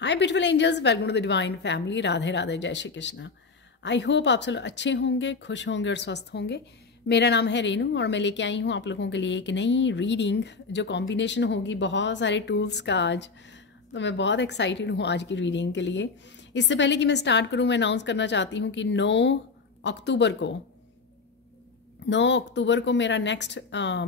Hi beautiful angels, welcome to the divine family. Radhe Radhe, जय Shri Krishna. I hope आप सब लोग अच्छे होंगे, खुश होंगे और स्वस्थ होंगे। मेरा नाम है रेनू और मैं लेके आई हूँ आप लोगों के लिए एक नई रीडिंग जो कॉम्बिनेशन होगी बहुत सारे टूल्स का आज। तो मैं बहुत एक्साइटेड हूँ आज की रीडिंग के लिए। इससे पहले कि मैं स्टार्ट करूँ, मैं अनाउंस करना चाहती हूँ कि 9 अक्टूबर को मेरा नेक्स्ट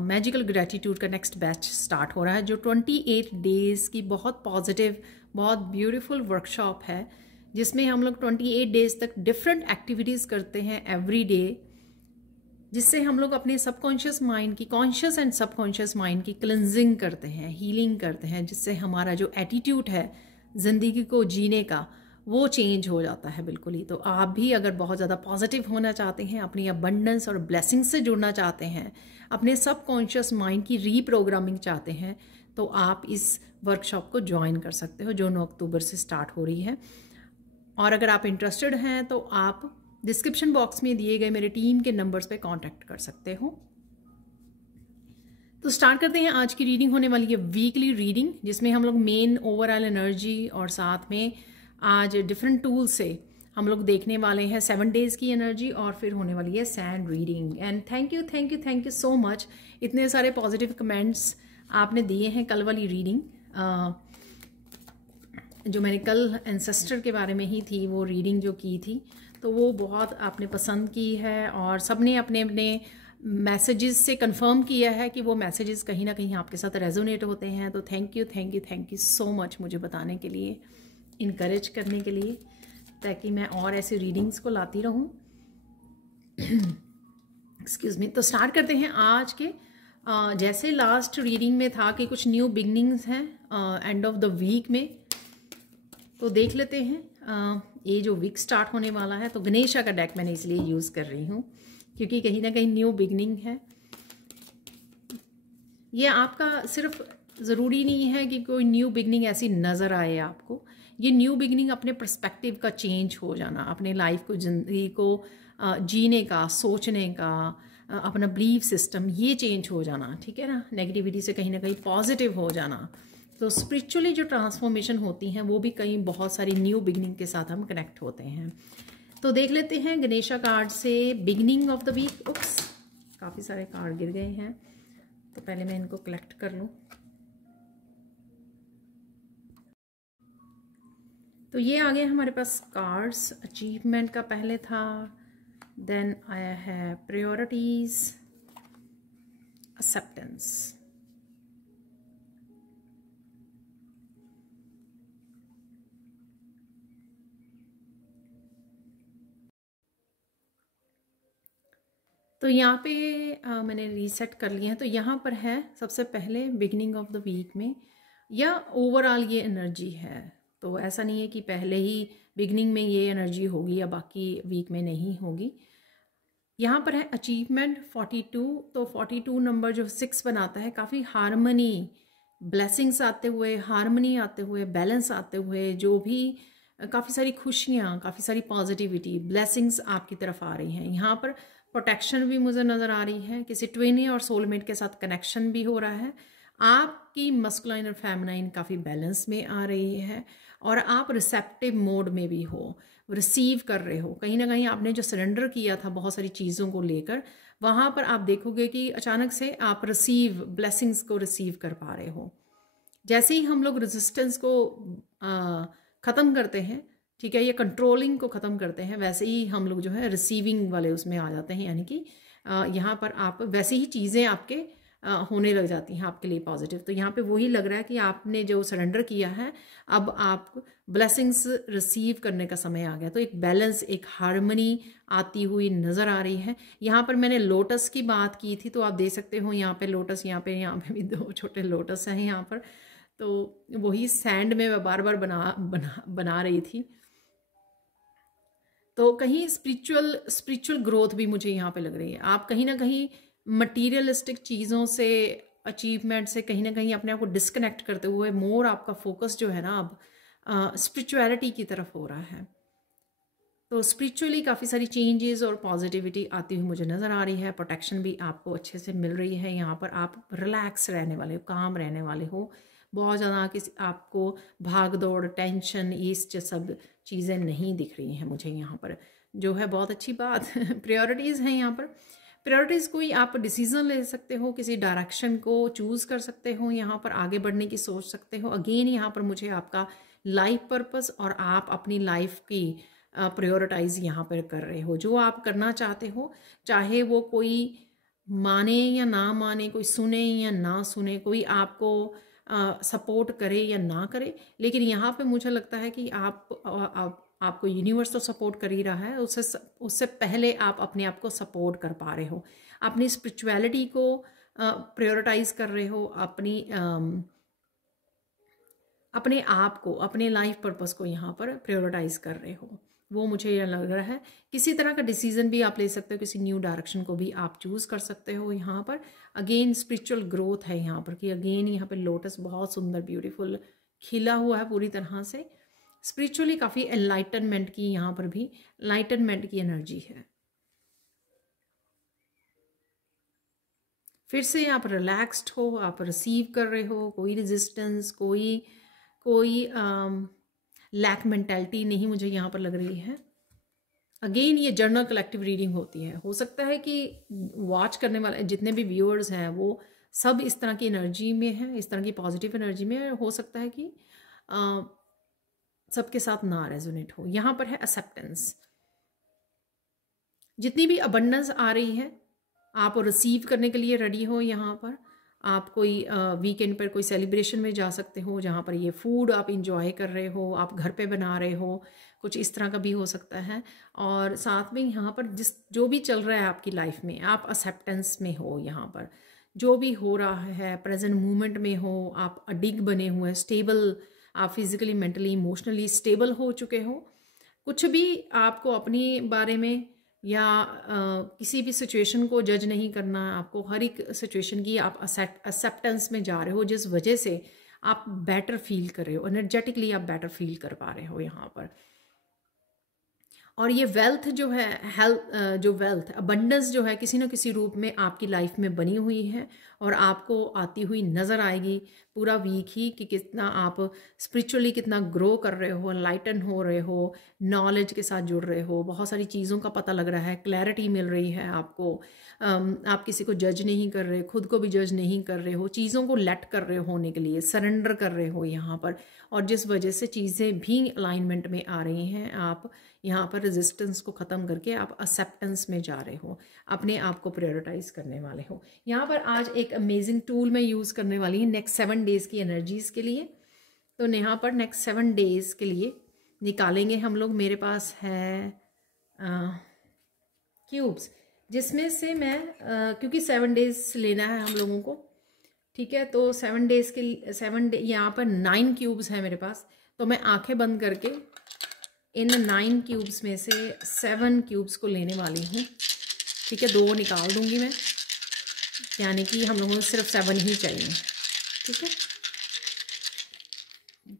मैजिकल ग्रेटिट्यूड का नेक्स्ट बैच स्टार्ट हो रहा है, जो 28 डेज़ की बहुत पॉजिटिव, बहुत ब्यूटीफुल वर्कशॉप है, जिसमें हम लोग 28 डेज़ तक डिफरेंट एक्टिविटीज़ करते हैं एवरी डे, जिससे हम लोग अपने सबकॉन्शियस माइंड की, कॉन्शियस एंड सबकॉन्शियस माइंड की क्लिनजिंग करते हैं, हीलिंग करते हैं, जिससे हमारा जो एटीट्यूड है ज़िंदगी को जीने का वो चेंज हो जाता है बिल्कुल ही। तो आप भी अगर बहुत ज़्यादा पॉजिटिव होना चाहते हैं, अपनी अबंडेंस और ब्लेसिंग से जुड़ना चाहते हैं, अपने सबकॉन्शियस माइंड की रीप्रोग्रामिंग चाहते हैं, तो आप इस वर्कशॉप को ज्वाइन कर सकते हो जो 9 अक्टूबर से स्टार्ट हो रही है। और अगर आप इंटरेस्टेड हैं तो आप डिस्क्रिप्शन बॉक्स में दिए गए मेरे टीम के नंबर्स पे कांटेक्ट कर सकते हो। तो स्टार्ट करते हैं। आज की रीडिंग होने वाली है वीकली रीडिंग, जिसमें हम लोग मेन ओवरऑल एनर्जी और साथ में आज डिफरेंट टूल से हम लोग देखने वाले हैं 7 डेज़ की एनर्जी, और फिर होने वाली है sand reading. And thank you so much, इतने सारे पॉजिटिव कमेंट्स आपने दिए हैं कल वाली रीडिंग जो मैंने कल एंसेस्टर के बारे में ही थी वो रीडिंग जो की थी, तो वो बहुत आपने पसंद की है और सबने अपने अपने मैसेजेस से कंफर्म किया है कि वो मैसेजेस कहीं ना कहीं आपके साथ रेजोनेट होते हैं। तो थैंक यू सो मच मुझे बताने के लिए, इनकरेज करने के लिए, ताकि मैं और ऐसी रीडिंग्स को लाती रहूं। Excuse me. तो स्टार्ट करते हैं आज के। जैसे लास्ट रीडिंग में था कि कुछ न्यू बिगनिंग्स हैं एंड ऑफ द वीक में, तो देख लेते हैं। ये जो वीक स्टार्ट होने वाला है, तो गणेशा का डेक मैंने इसलिए यूज़ कर रही हूँ क्योंकि कहीं ना कहीं न्यू बिगनिंग है। ये आपका सिर्फ ज़रूरी नहीं है कि कोई न्यू बिगनिंग ऐसी नज़र आए आपको। ये न्यू बिगनिंग अपने पर्सपेक्टिव का चेंज हो जाना, अपने लाइफ को, ज़िंदगी को जीने का, सोचने का, अपना बिलीफ सिस्टम ये चेंज हो जाना, ठीक है ना। नेगेटिविटी से कहीं ना कहीं पॉजिटिव हो जाना। तो स्पिरिचुअली जो ट्रांसफॉर्मेशन होती हैं वो भी कहीं बहुत सारी न्यू बिगनिंग के साथ हम कनेक्ट होते हैं। तो देख लेते हैं गणेशा कार्ड से बिगनिंग ऑफ द वीक। उप्स, काफ़ी सारे कार्ड गिर गए हैं, तो पहले मैं इनको कलेक्ट कर लूँ। तो ये आ गए हमारे पास कार्ड्स। अचीवमेंट का पहले था, देन आया है प्रायोरिटीज, एक्सेप्टेंस। तो यहाँ पे मैंने रीसेट कर लिया है। तो यहाँ पर है सबसे पहले बिगिनिंग ऑफ द वीक में, या ओवरऑल ये एनर्जी है। तो ऐसा नहीं है कि पहले ही बिगिनिंग में ये एनर्जी होगी या बाकी वीक में नहीं होगी। यहाँ पर है अचीवमेंट 42। तो 42 नंबर जो 6 बनाता है, काफ़ी हारमनी, ब्लेसिंग्स आते हुए, हारमनी आते हुए, बैलेंस आते हुए, जो भी काफ़ी सारी खुशियाँ, काफ़ी सारी पॉजिटिविटी, ब्लेसिंग्स आपकी तरफ आ रही हैं। यहाँ पर प्रोटेक्शन भी मुझे नज़र आ रही है, किसी ट्विन और सोलमेट के साथ कनेक्शन भी हो रहा है। आपकी मस्कुलाइन और फेमिनाइन काफ़ी बैलेंस में आ रही है, और आप रिसेप्टिव मोड में भी हो, रिसीव कर रहे हो। कहीं ना कहीं आपने जो सरेंडर किया था बहुत सारी चीज़ों को लेकर, वहाँ पर आप देखोगे कि अचानक से आप रिसीव, ब्लेसिंग्स को रिसीव कर पा रहे हो। जैसे ही हम लोग रेजिस्टेंस को ख़त्म करते हैं, ठीक है, ये कंट्रोलिंग को ख़त्म करते हैं, वैसे ही हम लोग जो है रिसीविंग वाले उसमें आ जाते हैं। यानी कि यहाँ पर आप वैसे ही चीज़ें आपके होने लग जाती हैं आपके लिए पॉजिटिव। तो यहाँ पे वही लग रहा है कि आपने जो सरेंडर किया है, अब आप ब्लेसिंग्स रिसीव करने का समय आ गया। तो एक बैलेंस, एक हार्मनी आती हुई नज़र आ रही है। यहाँ पर मैंने लोटस की बात की थी, तो आप देख सकते हो यहाँ पे लोटस, यहाँ पे भी 2 छोटे लोटस हैं यहाँ पर। तो वही सैंड में मैं बार बार बना रही थी। तो कहीं स्पिरिचुअल ग्रोथ भी मुझे यहाँ पे लग रही है। आप कहीं ना कहीं मटीरियलिस्टिक चीज़ों से, अचीवमेंट से कहीं ना कहीं अपने आप को डिस्कनेक्ट करते हुए मोर आपका फोकस जो है ना अब स्पिरिचुअलिटी की तरफ हो रहा है। तो स्पिरिचुअली काफ़ी सारी चेंजेस और पॉजिटिविटी आती हुई मुझे नज़र आ रही है। प्रोटेक्शन भी आपको अच्छे से मिल रही है। यहाँ पर आप रिलैक्स रहने वाले हो, काम रहने वाले हो, बहुत ज़्यादा किसी आपको भाग दौड़, टेंशन, ये सब चीज़ें नहीं दिख रही हैं मुझे यहाँ पर, जो है बहुत अच्छी बात। प्रायोरिटीज़ हैं यहाँ पर। प्रायोरिटीज़ कोई आप डिसीज़न ले सकते हो, किसी डायरेक्शन को चूज़ कर सकते हो, यहाँ पर आगे बढ़ने की सोच सकते हो। अगेन यहाँ पर मुझे आपका लाइफ पर्पस और आप अपनी लाइफ की प्रायोरिटाइज यहाँ पर कर रहे हो, जो आप करना चाहते हो, चाहे वो कोई माने या ना माने, कोई सुने या ना सुने, कोई आपको सपोर्ट करे या ना करे, लेकिन यहाँ पे मुझे लगता है कि आपको यूनिवर्स तो सपोर्ट कर ही रहा है, उससे पहले आप अपने आप को सपोर्ट कर पा रहे हो, अपनी स्पिरिचुअलिटी को प्रायोरिटाइज कर रहे हो, अपने आप को, अपने लाइफ पर्पस को यहाँ पर प्रायोरिटाइज कर रहे हो। वो मुझे यह लग रहा है। किसी तरह का डिसीजन भी आप ले सकते हो, किसी न्यू डायरेक्शन को भी आप चूज़ कर सकते हो यहाँ पर। अगेन स्पिरिचुअल ग्रोथ है यहाँ पर, कि अगेन यहाँ पर लोटस बहुत सुंदर ब्यूटीफुल खिला हुआ है पूरी तरह से। स्पिरिचुअली काफ़ी एनलाइटनमेंट की यहाँ पर भी एनलाइटनमेंट की एनर्जी है। फिर से आप रिलैक्स्ड हो, आप रिसीव कर रहे हो, कोई रेजिस्टेंस, कोई लैक मेंटालिटी नहीं मुझे यहाँ पर लग रही है। अगेन ये जर्नल कलेक्टिव रीडिंग होती है। हो सकता है कि वॉच करने वाले जितने भी व्यूअर्स हैं वो सब इस तरह की एनर्जी में हैं, इस तरह की पॉजिटिव एनर्जी में। हो सकता है कि सबके साथ ना रेजोनेट हो। यहाँ पर है एक्सेप्टेंस। जितनी भी अबंडेंस आ रही है आप रिसीव करने के लिए रेडी हो। यहाँ पर आप कोई वीकेंड पर कोई सेलिब्रेशन में जा सकते हो, जहाँ पर ये फूड आप इंजॉय कर रहे हो, आप घर पे बना रहे हो, कुछ इस तरह का भी हो सकता है। और साथ में यहाँ पर जो भी चल रहा है आपकी लाइफ में, आप एक्सेप्टेंस में हो। यहाँ पर जो भी हो रहा है प्रेजेंट मोमेंट में हो, आप अडिग बने हुए, स्टेबल, आप फिजिकली, मेंटली, इमोशनली स्टेबल हो चुके हो। कुछ भी आपको अपने बारे में या किसी भी सिचुएशन को जज नहीं करना। आपको हर एक सिचुएशन की आप एक्सेप्टेंस में जा रहे हो, जिस वजह से आप बेटर फील कर रहे हो, एनर्जेटिकली आप बेटर फील कर पा रहे हो यहाँ पर। और ये वेल्थ जो है, जो वेल्थ अबंडेंस जो है, किसी न किसी रूप में आपकी लाइफ में बनी हुई है और आपको आती हुई नज़र आएगी पूरा वीक ही, कि कितना आप स्पिरिचुअली कितना ग्रो कर रहे हो, एनलाइटन हो रहे हो, नॉलेज के साथ जुड़ रहे हो, बहुत सारी चीज़ों का पता लग रहा है, क्लैरिटी मिल रही है आपको। आप किसी को जज नहीं कर रहे, खुद को भी जज नहीं कर रहे हो, चीज़ों को लेट कर रहे होने के लिए सरेंडर कर रहे हो यहाँ पर। और जिस वजह से चीज़ें भी अलाइनमेंट में आ रही हैं, आप यहाँ पर रेजिस्टेंस को ख़त्म करके आप एक्सेप्टेंस में जा रहे हो, अपने आप को प्रायोरिटाइज करने वाले हो। यहाँ पर आज एक अमेजिंग टूल मैं यूज़ करने वाली हूँ नेक्स्ट 7 डेज़ की एनर्जीज़ के लिए। तो यहाँ पर नेक्स्ट 7 डेज़ के लिए निकालेंगे हम लोग। मेरे पास है क्यूब्स, जिसमें से मैं क्योंकि 7 डेज़ लेना है हम लोगों को, ठीक है, तो 7 डेज़ के 7 डे यहाँ पर 9 क्यूब्स हैं मेरे पास। तो मैं आंखें बंद करके इन 9 क्यूब्स में से 7 क्यूब्स को लेने वाली हूँ, ठीक है। 2 निकाल दूंगी मैं, यानी कि हम लोगों को सिर्फ 7 ही चाहिए, ठीक है।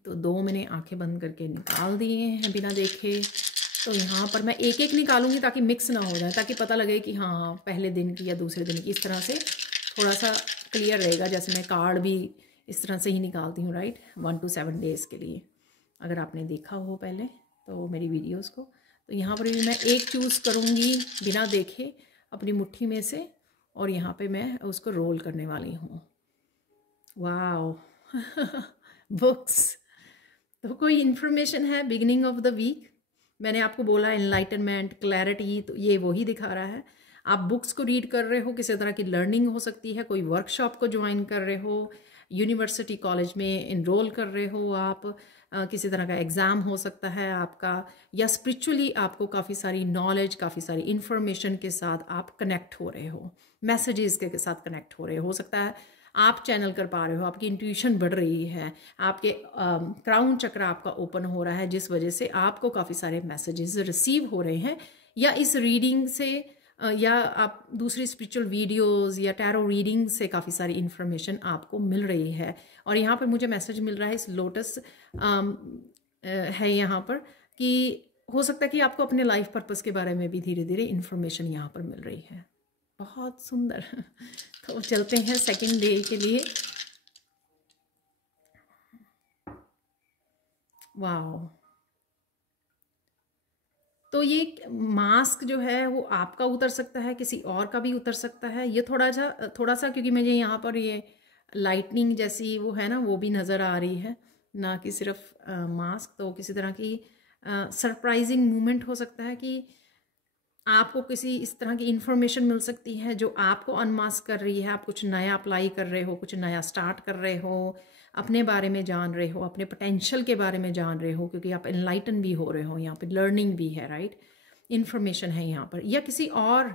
तो 2 मैंने आंखें बंद करके निकाल दिए हैं बिना देखे। तो यहाँ पर मैं एक एक निकालूंगी ताकि मिक्स ना हो जाए, ताकि पता लगे कि हाँ पहले दिन की या दूसरे दिन की, इस तरह से थोड़ा सा क्लियर रहेगा। जैसे मैं कार्ड भी इस तरह से ही निकालती हूँ, राइट, 1 to 7 डेज़ के लिए, अगर आपने देखा हो पहले तो मेरी वीडियोस को। तो यहाँ पर भी मैं एक चूज़ करूँगी बिना देखे अपनी मुट्ठी में से, और यहाँ पे मैं उसको रोल करने वाली हूँ। Wow books. तो कोई इन्फॉर्मेशन है बिगिनिंग ऑफ द वीक, मैंने आपको बोला एनलाइटनमेंट, क्लैरिटी, तो ये वही दिखा रहा है। आप बुक्स को रीड कर रहे हो, किसी तरह की लर्निंग हो सकती है, कोई वर्कशॉप को ज्वाइन कर रहे हो, यूनिवर्सिटी कॉलेज में इनरोल कर रहे हो आप, किसी तरह का एग्ज़ाम हो सकता है आपका, या स्पिरिचुअली आपको काफ़ी सारी नॉलेज, काफ़ी सारी इन्फॉर्मेशन के साथ आप कनेक्ट हो रहे हो, मैसेजेस के साथ कनेक्ट हो रहे हो सकता है आप चैनल कर पा रहे हो, आपकी इंट्यूशन बढ़ रही है, आपके क्राउन चक्र आपका ओपन हो रहा है, जिस वजह से आपको काफ़ी सारे मैसेजेस रिसीव हो रहे हैं, या इस रीडिंग से या आप दूसरी स्पिरिचुअल वीडियोस या टैरो रीडिंग से काफ़ी सारी इन्फॉर्मेशन आपको मिल रही है। और यहाँ पर मुझे मैसेज मिल रहा है, इस लोटस है यहाँ पर, कि हो सकता है कि आपको अपने लाइफ पर्पस के बारे में भी धीरे धीरे इन्फॉर्मेशन यहाँ पर मिल रही है। बहुत सुंदर। तो चलते हैं सेकंड डे के लिए। वाह। तो ये मास्क जो है वो आपका उतर सकता है, किसी और का भी उतर सकता है। ये थोड़ा सा क्योंकि मुझे यहाँ पर ये लाइटनिंग जैसी वो है ना, वो भी नज़र आ रही है, ना कि सिर्फ मास्क। तो किसी तरह की सरप्राइजिंग मोमेंट हो सकता है कि आपको किसी इस तरह की इंफॉर्मेशन मिल सकती है जो आपको अनमास्क कर रही है। आप कुछ नया अप्लाई कर रहे हो, कुछ नया स्टार्ट कर रहे हो, अपने बारे में जान रहे हो, अपने पोटेंशियल के बारे में जान रहे हो, क्योंकि आप इनलाइटन भी हो रहे हो, यहाँ पे लर्निंग भी है, राइट। इन्फॉर्मेशन है यहाँ पर, या किसी और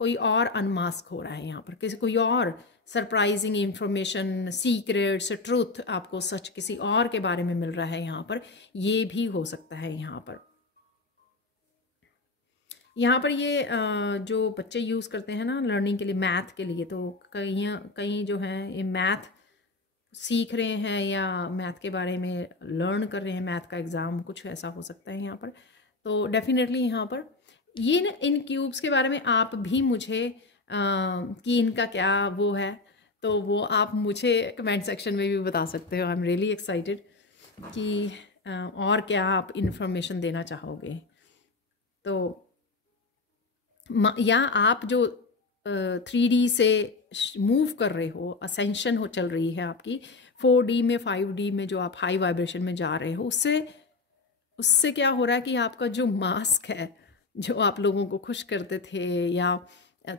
कोई और अनमास्क हो रहा है यहाँ पर, किसी कोई और सरप्राइजिंग इंफॉर्मेशन, सीक्रेट्स, ट्रूथ, आपको सच किसी और के बारे में मिल रहा है यहाँ पर। ये भी हो सकता है यहाँ पर। यहाँ पर ये जो बच्चे यूज़ करते हैं ना लर्निंग के लिए, मैथ के लिए, तो कहीं जो हैं ये मैथ सीख रहे हैं या मैथ के बारे में लर्न कर रहे हैं, मैथ का एग्ज़ाम कुछ ऐसा हो सकता है यहाँ पर। तो डेफिनेटली यहाँ पर ये न, इन क्यूब्स के बारे में आप भी मुझे कि इनका क्या वो है, तो वो आप मुझे कमेंट सेक्शन में भी बता सकते हो। आई एम रियली एक्साइटेड कि और क्या आप इंफॉर्मेशन देना चाहोगे। तो या आप जो 3D से मूव कर रहे हो, असेंशन हो चल रही है आपकी 4D में, 5D में, जो आप हाई वाइब्रेशन में जा रहे हो, उससे क्या हो रहा है कि आपका जो मास्क है जो आप लोगों को खुश करते थे या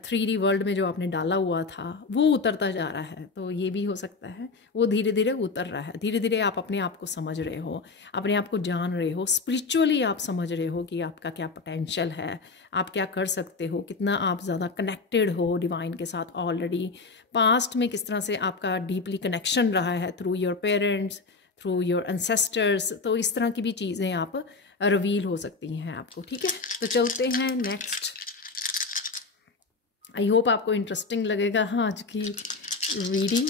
3D वर्ल्ड में जो आपने डाला हुआ था वो उतरता जा रहा है। तो ये भी हो सकता है वो धीरे धीरे उतर रहा है। धीरे धीरे आप अपने आप को समझ रहे हो, अपने आप को जान रहे हो, स्पिरिचुअली आप समझ रहे हो कि आपका क्या पोटेंशियल है, आप क्या कर सकते हो, कितना आप ज़्यादा कनेक्टेड हो डिवाइन के साथ ऑलरेडी। पास्ट में किस तरह से आपका डीपली कनेक्शन रहा है through your parents, through your ancestors. तो इस तरह की भी चीज़ें आप रिवील हो सकती हैं आपको। ठीक है, तो चलते हैं नेक्स्ट। आई होप आपको इंटरेस्टिंग लगेगा आज की रीडिंग।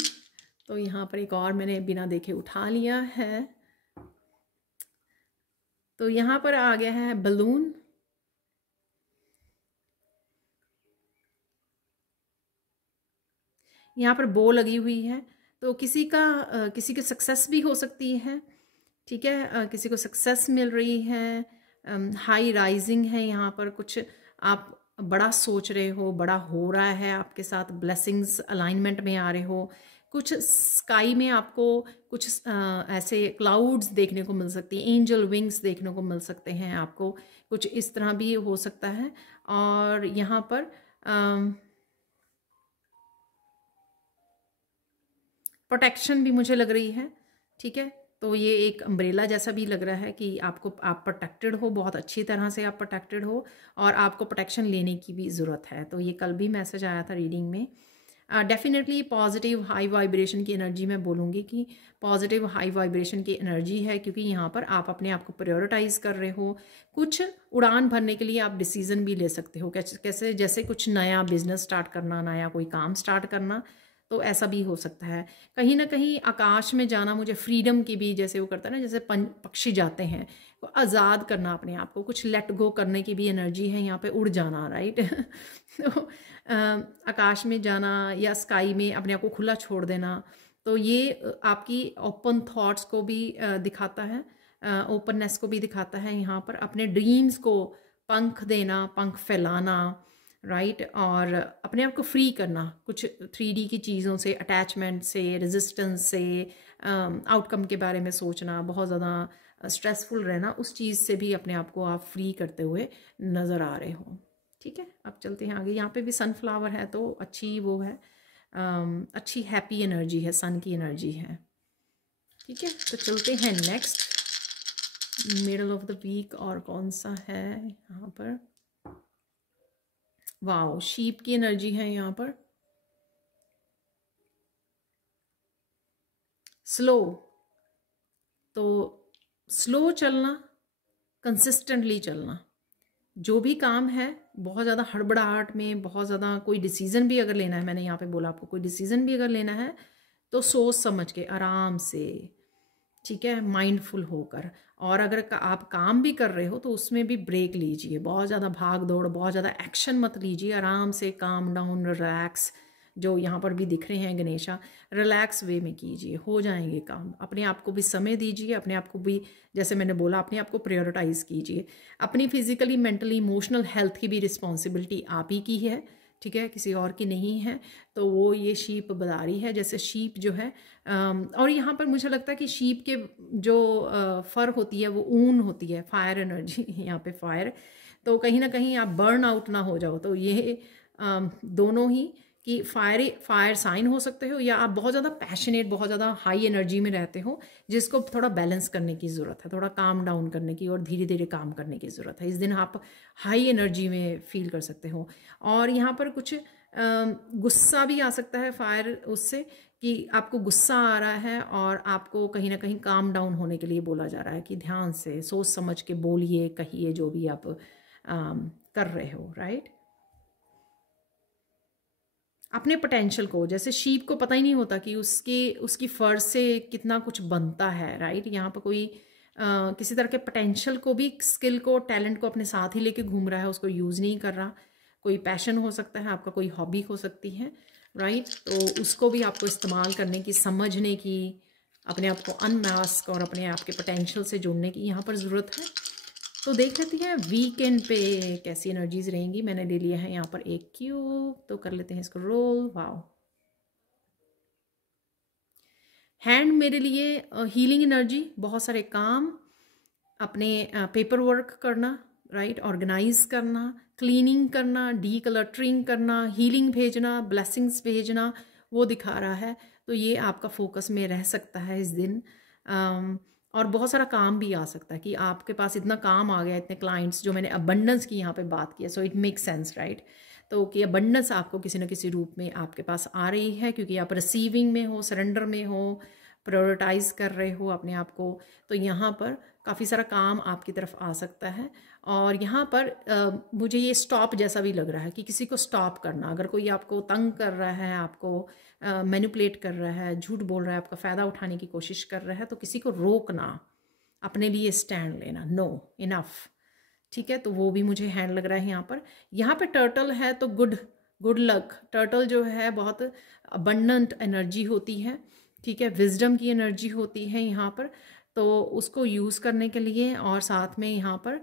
तो यहाँ पर एक और मैंने बिना देखे उठा लिया है। तो यहाँ पर आ गया है बलून। यहाँ पर बो लगी हुई है, तो किसी की सक्सेस भी हो सकती है। ठीक है, किसी को सक्सेस मिल रही है, हाई राइजिंग है यहाँ पर, कुछ आप बड़ा सोच रहे हो, बड़ा हो रहा है आपके साथ, ब्लेसिंग्स अलाइनमेंट में आ रहे हो। कुछ स्काई में आपको कुछ ऐसे क्लाउड्स देखने को मिल सकती है, एंजल विंग्स देखने को मिल सकते हैं आपको, कुछ इस तरह भी हो सकता है। और यहाँ पर प्रोटेक्शन भी मुझे लग रही है। ठीक है, तो ये एक अम्ब्रेला जैसा भी लग रहा है कि आप प्रोटेक्टेड हो, बहुत अच्छी तरह से आप प्रोटेक्टेड हो और आपको प्रोटेक्शन लेने की भी ज़रूरत है। तो ये कल भी मैसेज आया था रीडिंग में। डेफिनेटली पॉजिटिव हाई वाइब्रेशन की एनर्जी मैं बोलूँगी कि पॉजिटिव हाई वाइब्रेशन की एनर्जी है, क्योंकि यहाँ पर आप अपने आप को प्रायोरिटाइज़ कर रहे हो। कुछ उड़ान भरने के लिए आप डिसीज़न भी ले सकते हो, कैसे जैसे कुछ नया बिजनेस स्टार्ट करना, नया कोई काम स्टार्ट करना, तो ऐसा भी हो सकता है। कहीं ना कहीं आकाश में जाना, मुझे फ्रीडम की भी, जैसे वो करता है ना, जैसे पक्षी जाते हैं, तो आज़ाद करना अपने आप को, कुछ लेट गो करने की भी एनर्जी है यहाँ पे, उड़ जाना, राइट। तो आकाश में जाना या स्काई में अपने आप को खुला छोड़ देना, तो ये आपकी ओपन थॉट्स को भी दिखाता है, ओपननेस को भी दिखाता है। यहाँ पर अपने ड्रीम्स को पंख देना, पंख फैलाना, राइट, और अपने आप को फ्री करना कुछ 3D की चीज़ों से, अटैचमेंट से, रेजिस्टेंस से, आउटकम के बारे में सोचना, बहुत ज़्यादा स्ट्रेसफुल रहना, उस चीज़ से भी अपने आप को आप फ्री करते हुए नज़र आ रहे हो। ठीक है, अब चलते हैं आगे। यहाँ पे भी सनफ्लावर है, तो अच्छी वो है, अच्छी हैप्पी एनर्जी है, सन की एनर्जी है। ठीक है, तो चलते हैं next, middle of the week, और कौन सा है यहाँ पर। वाओ, शीप की एनर्जी है यहाँ पर। स्लो, तो स्लो चलना, कंसिस्टेंटली चलना, जो भी काम है, बहुत ज़्यादा हड़बड़ाहट में, बहुत ज़्यादा कोई डिसीज़न भी अगर लेना है, मैंने यहाँ पे बोला आपको कोई डिसीज़न भी अगर लेना है तो सोच समझ के, आराम से, ठीक है, माइंडफुल होकर। और अगर आप काम भी कर रहे हो तो उसमें भी ब्रेक लीजिए, बहुत ज़्यादा भाग दौड़, बहुत ज़्यादा एक्शन मत लीजिए, आराम से काम डाउन, रिलैक्स, जो यहाँ पर भी दिख रहे हैं गणेशा, रिलैक्स वे में कीजिए, हो जाएंगे काम। अपने आप को भी समय दीजिए, अपने आप को भी, जैसे मैंने बोला, अपने आप को प्रायोरिटाइज कीजिए। अपनी फिजिकली, मेंटली, इमोशनल हेल्थ की भी रिस्पॉन्सिबिलिटी आप ही की है, ठीक है, किसी और की नहीं है। तो वो ये शीप बता रही है, जैसे शीप जो है, और यहाँ पर मुझे लगता है कि शीप के जो फर होती है वो ऊन होती है, फायर एनर्जी यहाँ पे फायर। तो कहीं ना कहीं आप बर्न आउट ना हो जाओ, तो ये दोनों ही कि फायर साइन हो सकते हो, या आप बहुत ज़्यादा पैशनेट, बहुत ज़्यादा हाई एनर्जी में रहते हो, जिसको थोड़ा बैलेंस करने की ज़रूरत है, थोड़ा काम डाउन करने की और धीरे धीरे काम करने की ज़रूरत है। इस दिन आप हाई एनर्जी में फील कर सकते हो। और यहाँ पर कुछ गुस्सा भी आ सकता है फायर उससे, कि आपको गुस्सा आ रहा है और आपको कहीं ना कहीं काम डाउन होने के लिए बोला जा रहा है कि ध्यान से सोच समझ के बोलिए, कहिए जो भी आप कर रहे हो, राइट। अपने पोटेंशियल को, जैसे शीप को पता ही नहीं होता कि उसकी फर से कितना कुछ बनता है, राइट। यहाँ पर कोई किसी तरह के पोटेंशियल को भी, स्किल को, टैलेंट को अपने साथ ही लेके घूम रहा है, उसको यूज़ नहीं कर रहा। कोई पैशन हो सकता है आपका, कोई हॉबी हो सकती है, राइट। तो उसको भी आपको इस्तेमाल करने की, समझने की, अपने आप को अनमास्क और अपने आप के पोटेंशियल से जुड़ने की यहाँ पर ज़रूरत है। तो देख लेते हैं वीकेंड पे कैसी एनर्जीज रहेंगी। मैंने ले लिया है यहाँ पर एक क्यूब, तो कर लेते हैं इसको रोल। वाओ, हैंड मेरे लिए हीलिंग एनर्जी, बहुत सारे काम, अपने पेपर वर्क करना, राइट, ऑर्गेनाइज करना, क्लीनिंग करना, डी क्लटरिंग करना, हीलिंग भेजना, ब्लेसिंग्स भेजना, वो दिखा रहा है। तो ये आपका फोकस में रह सकता है इस दिन। और बहुत सारा काम भी आ सकता है कि आपके पास इतना काम आ गया, इतने क्लाइंट्स, जो मैंने अबंडेंस की यहाँ पे बात की है। So it make sense, right. तो कि अबंडेंस आपको किसी न किसी रूप में आपके पास आ रही है, क्योंकि आप रिसीविंग में हो, सरेंडर में हो, प्रायोरिटाइज कर रहे हो अपने आप को। तो यहाँ पर काफ़ी सारा काम आपकी तरफ आ सकता है। और यहाँ पर मुझे ये स्टॉप जैसा भी लग रहा है कि किसी को स्टॉप करना, अगर कोई आपको तंग कर रहा है, आपको मैनिपुलेट कर रहा है, झूठ बोल रहा है, आपका फ़ायदा उठाने की कोशिश कर रहा है, तो किसी को रोकना, अपने लिए स्टैंड लेना, नो इनफ, ठीक है। तो वो भी मुझे हैंड लग रहा है यहाँ पर। यहाँ पे टर्टल है तो गुड लक। टर्टल जो है बहुत अबंडेंट एनर्जी होती है, ठीक है, विजडम की एनर्जी होती है यहाँ पर। तो उसको यूज़ करने के लिए, और साथ में यहाँ पर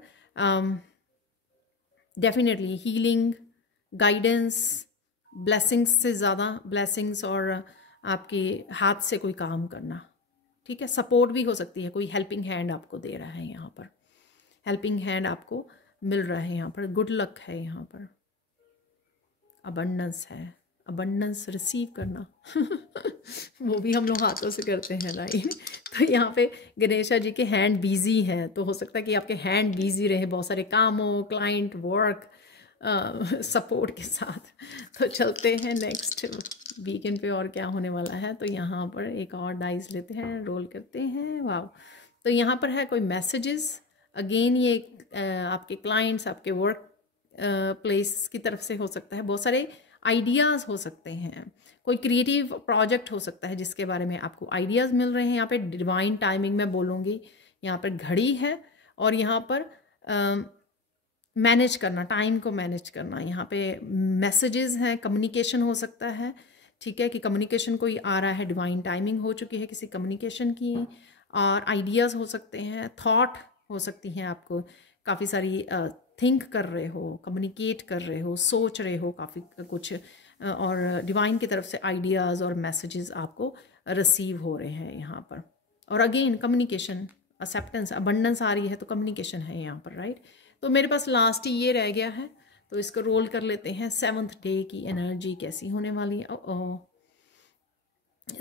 डेफिनेटली हीलिंग, गाइडेंस, ब्लेसिंग्स से ज़्यादा ब्लेसिंग्स, और आपके हाथ से कोई काम करना, ठीक है। सपोर्ट भी हो सकती है, कोई हेल्पिंग हैंड आपको दे रहा है यहाँ पर, हेल्पिंग हैंड आपको मिल रहा है यहाँ पर, गुड लक है यहाँ पर, अबंडेंस है, अबंडेंस रिसीव करना वो भी हम लोग हाथों से करते हैं, राइट। तो यहाँ पे गणेशा जी के हैंड बिजी हैं, तो हो सकता है कि आपके हैंड बिजी रहे बहुत सारे कामों, क्लाइंट वर्क, सपोर्ट के साथ। तो चलते हैं नेक्स्ट वीकेंड पे और क्या होने वाला है। तो यहाँ पर एक और डाइस लेते हैं, रोल करते हैं। वाह, तो यहाँ पर है कोई मैसेजेस, अगेन ये आपके क्लाइंट्स, आपके वर्क प्लेस की तरफ से हो सकता है। बहुत सारे आइडियाज़ हो सकते हैं, कोई क्रिएटिव प्रोजेक्ट हो सकता है जिसके बारे में आपको आइडियाज़ मिल रहे हैं। यहाँ पे डिवाइन टाइमिंग में बोलूँगी, यहाँ पर घड़ी है, और यहाँ पर मैनेज करना, टाइम को मैनेज करना। यहाँ पे मैसेजेस हैं, कम्युनिकेशन हो सकता है, ठीक है, कि कम्युनिकेशन कोई आ रहा है, डिवाइन टाइमिंग हो चुकी है किसी कम्युनिकेशन की। और आइडियाज़ हो सकते हैं, थॉट हो सकती हैं, आपको काफ़ी सारी थिंक कर रहे हो, कम्युनिकेट कर रहे हो, सोच रहे हो काफ़ी कुछ, और डिवाइन की तरफ से आइडियाज़ और मैसेजेस आपको रिसीव हो रहे हैं यहाँ पर। और अगेन कम्युनिकेशन, एक्सेप्टेंस, अबंडेंस आ रही है, तो कम्युनिकेशन है यहाँ पर, राइट। तो मेरे पास लास्ट ही ये रह गया है, तो इसको रोल कर लेते हैं। 7th डे की एनर्जी कैसी होने वाली है।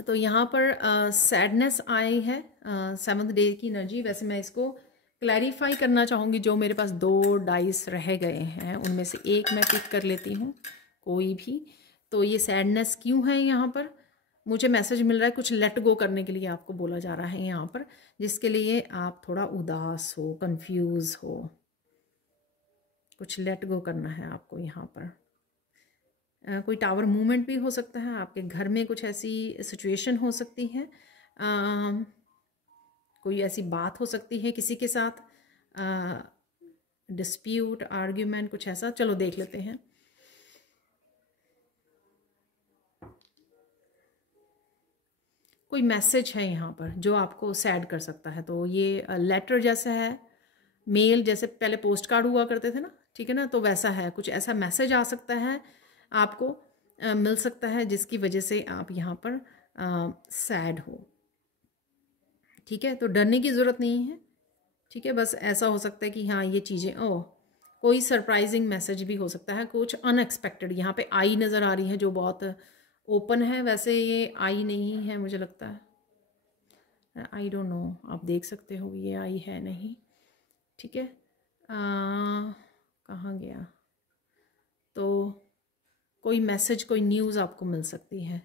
तो यहाँ पर सैडनेस आई है 7th डे की एनर्जी। वैसे मैं इसको क्लैरिफाई करना चाहूँगी, जो मेरे पास 2 डाइस रह गए हैं उनमें से एक मैं पिक कर लेती हूँ, कोई भी। तो ये सैडनेस क्यों है यहाँ पर, मुझे मैसेज मिल रहा है कुछ लेट गो करने के लिए आपको बोला जा रहा है यहाँ पर, जिसके लिए आप थोड़ा उदास हो, कंफ्यूज हो, कुछ लेट गो करना है आपको यहाँ पर। कोई टावर मूवमेंट भी हो सकता है, आपके घर में कुछ ऐसी सिचुएशन हो सकती है, कोई ऐसी बात हो सकती है किसी के साथ, डिस्प्यूट, आर्ग्यूमेंट, कुछ ऐसा। चलो देख लेते हैं। कोई मैसेज है यहाँ पर जो आपको सैड कर सकता है। तो ये लेटर जैसा है, मेल जैसे पहले पोस्ट कार्ड हुआ करते थे ना, ठीक है ना, तो वैसा है, कुछ ऐसा मैसेज आ सकता है आपको, मिल सकता है, जिसकी वजह से आप यहाँ पर सैड हो। ठीक है, तो डरने की ज़रूरत नहीं है। ठीक है, बस ऐसा हो सकता है कि हाँ ये चीज़ें, ओह कोई सरप्राइजिंग मैसेज भी हो सकता है, कुछ अनएक्सपेक्टेड। यहाँ पे आई नज़र आ रही है जो बहुत ओपन है, वैसे ये आई नहीं है मुझे लगता है, आई डोंट नो, आप देख सकते हो ये आई है नहीं। ठीक है, कहाँ गया, तो कोई मैसेज, कोई न्यूज़ आपको मिल सकती है।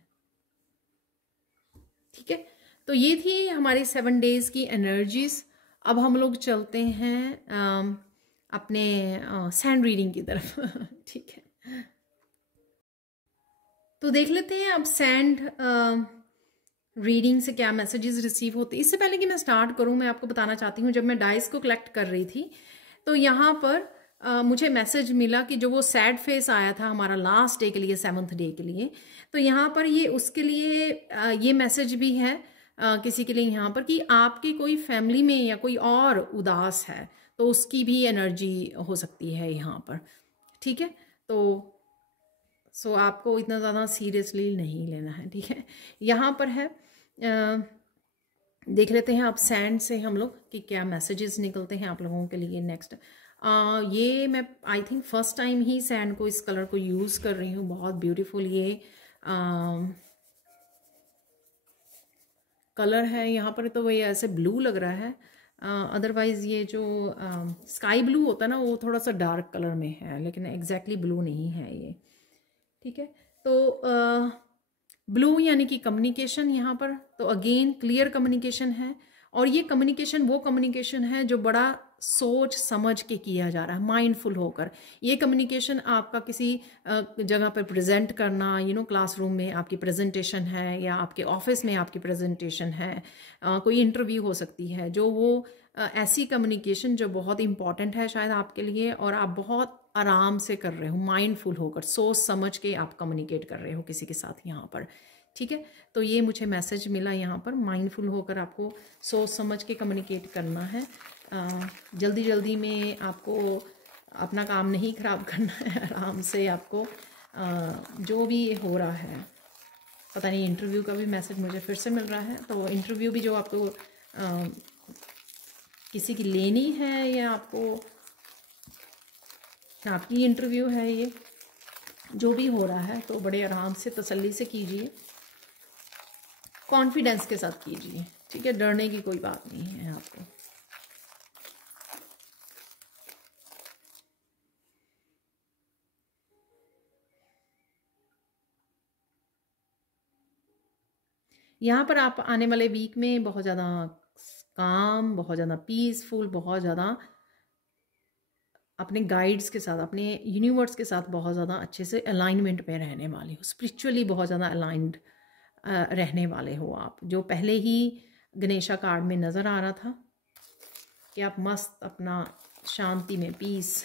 ठीक है, तो ये थी हमारी 7 डेज़ की एनर्जीज। अब हम लोग चलते हैं अपने सैंड रीडिंग की तरफ। ठीक है, तो देख लेते हैं अब सैंड रीडिंग से क्या मैसेजेस रिसीव होते हैं। इससे पहले कि मैं स्टार्ट करूं, मैं आपको बताना चाहती हूँ, जब मैं डाइस को कलेक्ट कर रही थी तो यहाँ पर मुझे मैसेज मिला कि जो वो सैड फेस आया था हमारा लास्ट डे के लिए, 7th डे के लिए, तो यहाँ पर ये उसके लिए ये मैसेज भी है किसी के लिए यहाँ पर कि आपकी कोई फैमिली में या कोई और उदास है, तो उसकी भी एनर्जी हो सकती है यहाँ पर। ठीक है, तो सो आपको इतना ज़्यादा सीरियसली नहीं लेना है। ठीक है, यहाँ पर है, देख लेते हैं आप सैंड से हम लोग कि क्या मैसेजेस निकलते हैं आप लोगों के लिए नेक्स्ट। ये मैं I think first time he sand को, इस कलर को यूज़ कर रही हूँ। बहुत ब्यूटीफुल ये कलर है। यहाँ पर तो वही ऐसे ब्लू लग रहा है, अदरवाइज़ ये जो स्काई ब्लू होता है ना, वो थोड़ा सा डार्क कलर में है, लेकिन एग्जैक्टली ब्लू नहीं है ये। ठीक है, तो ब्लू यानी कि कम्युनिकेशन यहाँ पर, तो अगेन क्लियर कम्युनिकेशन है, और ये कम्युनिकेशन वो कम्युनिकेशन है जो बड़ा सोच समझ के किया जा रहा है, माइंडफुल होकर। ये कम्युनिकेशन आपका किसी जगह पर प्रेजेंट करना, क्लासरूम में आपकी प्रेजेंटेशन है, या आपके ऑफिस में आपकी प्रेजेंटेशन है, कोई इंटरव्यू हो सकती है, जो वो ऐसी कम्युनिकेशन जो बहुत इंपॉर्टेंट है शायद आपके लिए, और आप बहुत आराम से कर रहे हो, माइंडफुल होकर, सोच समझ के आप कम्युनिकेट कर रहे हो किसी के साथ यहाँ पर। ठीक है, तो ये मुझे मैसेज मिला यहाँ पर, माइंडफुल होकर आपको सोच समझ के कम्युनिकेट करना है। जल्दी जल्दी में आपको अपना काम नहीं ख़राब करना है, आराम से आपको जो भी हो रहा है, पता नहीं इंटरव्यू का भी मैसेज मुझे फिर से मिल रहा है, तो इंटरव्यू भी जो आपको किसी की लेनी है, या आपकी इंटरव्यू है, ये जो भी हो रहा है, तो बड़े आराम से तसल्ली से कीजिए, कॉन्फिडेंस के साथ कीजिए। ठीक है, डरने की कोई बात नहीं है आपको। यहाँ पर आप आने वाले वीक में बहुत ज़्यादा काम, बहुत ज़्यादा पीसफुल, बहुत ज़्यादा अपने गाइड्स के साथ, अपने यूनिवर्स के साथ बहुत ज़्यादा अच्छे से अलाइनमेंट में रहने वाले हो, स्पिरिचुअली बहुत ज़्यादा अलाइंड रहने वाले हो आप, जो पहले ही गणेशा कार्ड में नज़र आ रहा था कि आप मस्त अपना शांति में, पीस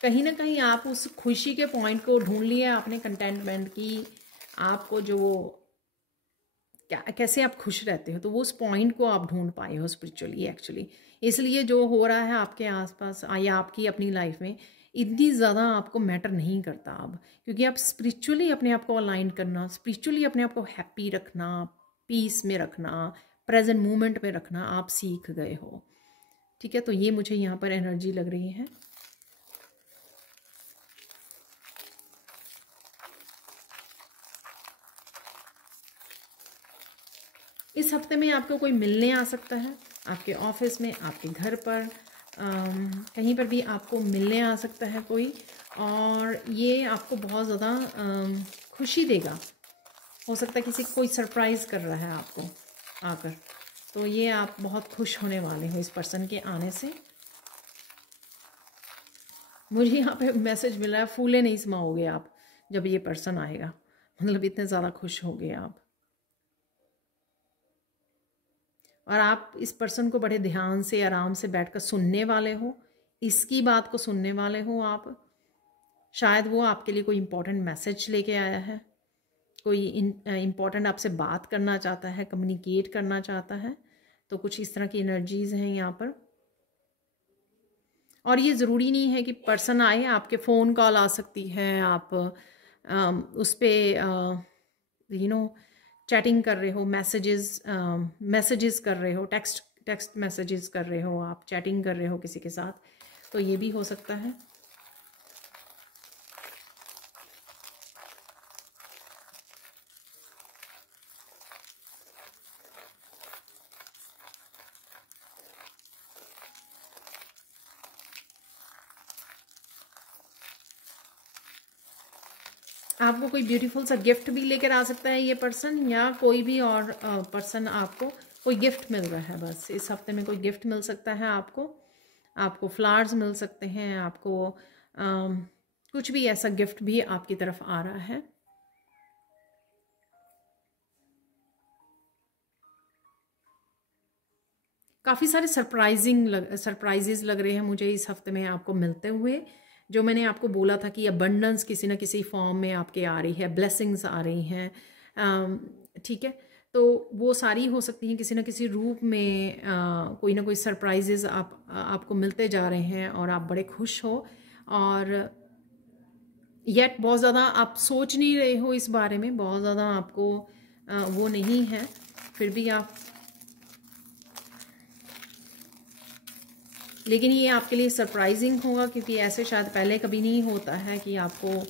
कहीं ना कहीं आप उस खुशी के पॉइंट को ढूंढ लिया आपने, कंटेंटमेंट की, आपको जो क्या, कैसे आप खुश रहते हो, तो वो उस पॉइंट को आप ढूंढ पाए हो स्पिरिचुअली एक्चुअली। इसलिए जो हो रहा है आपके आसपास या आपकी अपनी लाइफ में इतनी ज़्यादा आपको मैटर नहीं करता अब, क्योंकि आप स्पिरिचुअली अपने आप को अलाइन करना, स्पिरिचुअली अपने आप को हैप्पी रखना, पीस में रखना, प्रेजेंट मोमेंट में रखना आप सीख गए हो। ठीक है, तो ये मुझे यहाँ पर एनर्जी लग रही है। इस हफ्ते में आपको कोई मिलने आ सकता है, आपके ऑफिस में, आपके घर पर, कहीं पर भी आपको मिलने आ सकता है कोई, और ये आपको बहुत ज़्यादा खुशी देगा। हो सकता है किसी कोई सरप्राइज़ कर रहा है आपको आकर, तो ये आप बहुत खुश होने वाले हो इस पर्सन के आने से। मुझे यहाँ पे मैसेज मिल रहा है, फूले नहीं समाओगे आप जब ये पर्सन आएगा, मतलब इतने ज़्यादा खुश होगे आप, और आप इस पर्सन को बड़े ध्यान से, आराम से बैठकर सुनने वाले हो, इसकी बात को सुनने वाले हो आप। शायद वो आपके लिए कोई इम्पोर्टेंट मैसेज लेके आया है, कोई इम्पोर्टेंट आपसे बात करना चाहता है, कम्युनिकेट करना चाहता है। तो कुछ इस तरह की एनर्जीज हैं यहाँ पर। और ये ज़रूरी नहीं है कि पर्सन आए, आपके फ़ोन कॉल आ सकती है, आप उस पर चैटिंग कर रहे हो, मैसेजेस कर रहे हो, टेक्स्ट मैसेजेस कर रहे हो, आप चैटिंग कर रहे हो किसी के साथ, तो ये भी हो सकता है। आपको कोई ब्यूटीफुल सा गिफ्ट भी लेकर आ सकता है ये पर्सन, या कोई भी और पर्सन आपको कोई गिफ्ट मिल रहा है। बस इस हफ्ते में कोई गिफ्ट मिल सकता है आपको फ्लावर्स मिल सकते हैं, आपको कुछ भी ऐसा गिफ्ट भी आपकी तरफ आ रहा है। काफ़ी सारे सरप्राइजेस लग रहे हैं मुझे इस हफ्ते में आपको मिलते हुए। जो मैंने आपको बोला था कि अबंडेंस किसी ना किसी फॉर्म में आपके आ रही है, ब्लेसिंग्स आ रही हैं, ठीक है। तो वो सारी हो सकती हैं किसी ना किसी रूप में, कोई ना कोई सरप्राइजेस आपको मिलते जा रहे हैं और आप बड़े खुश हो। और येट बहुत ज़्यादा आप सोच नहीं रहे हो इस बारे में, बहुत ज़्यादा आपको वो नहीं है, फिर भी आप, लेकिन ये आपके लिए सरप्राइजिंग होगा, क्योंकि ऐसे शायद पहले कभी नहीं होता है कि आपको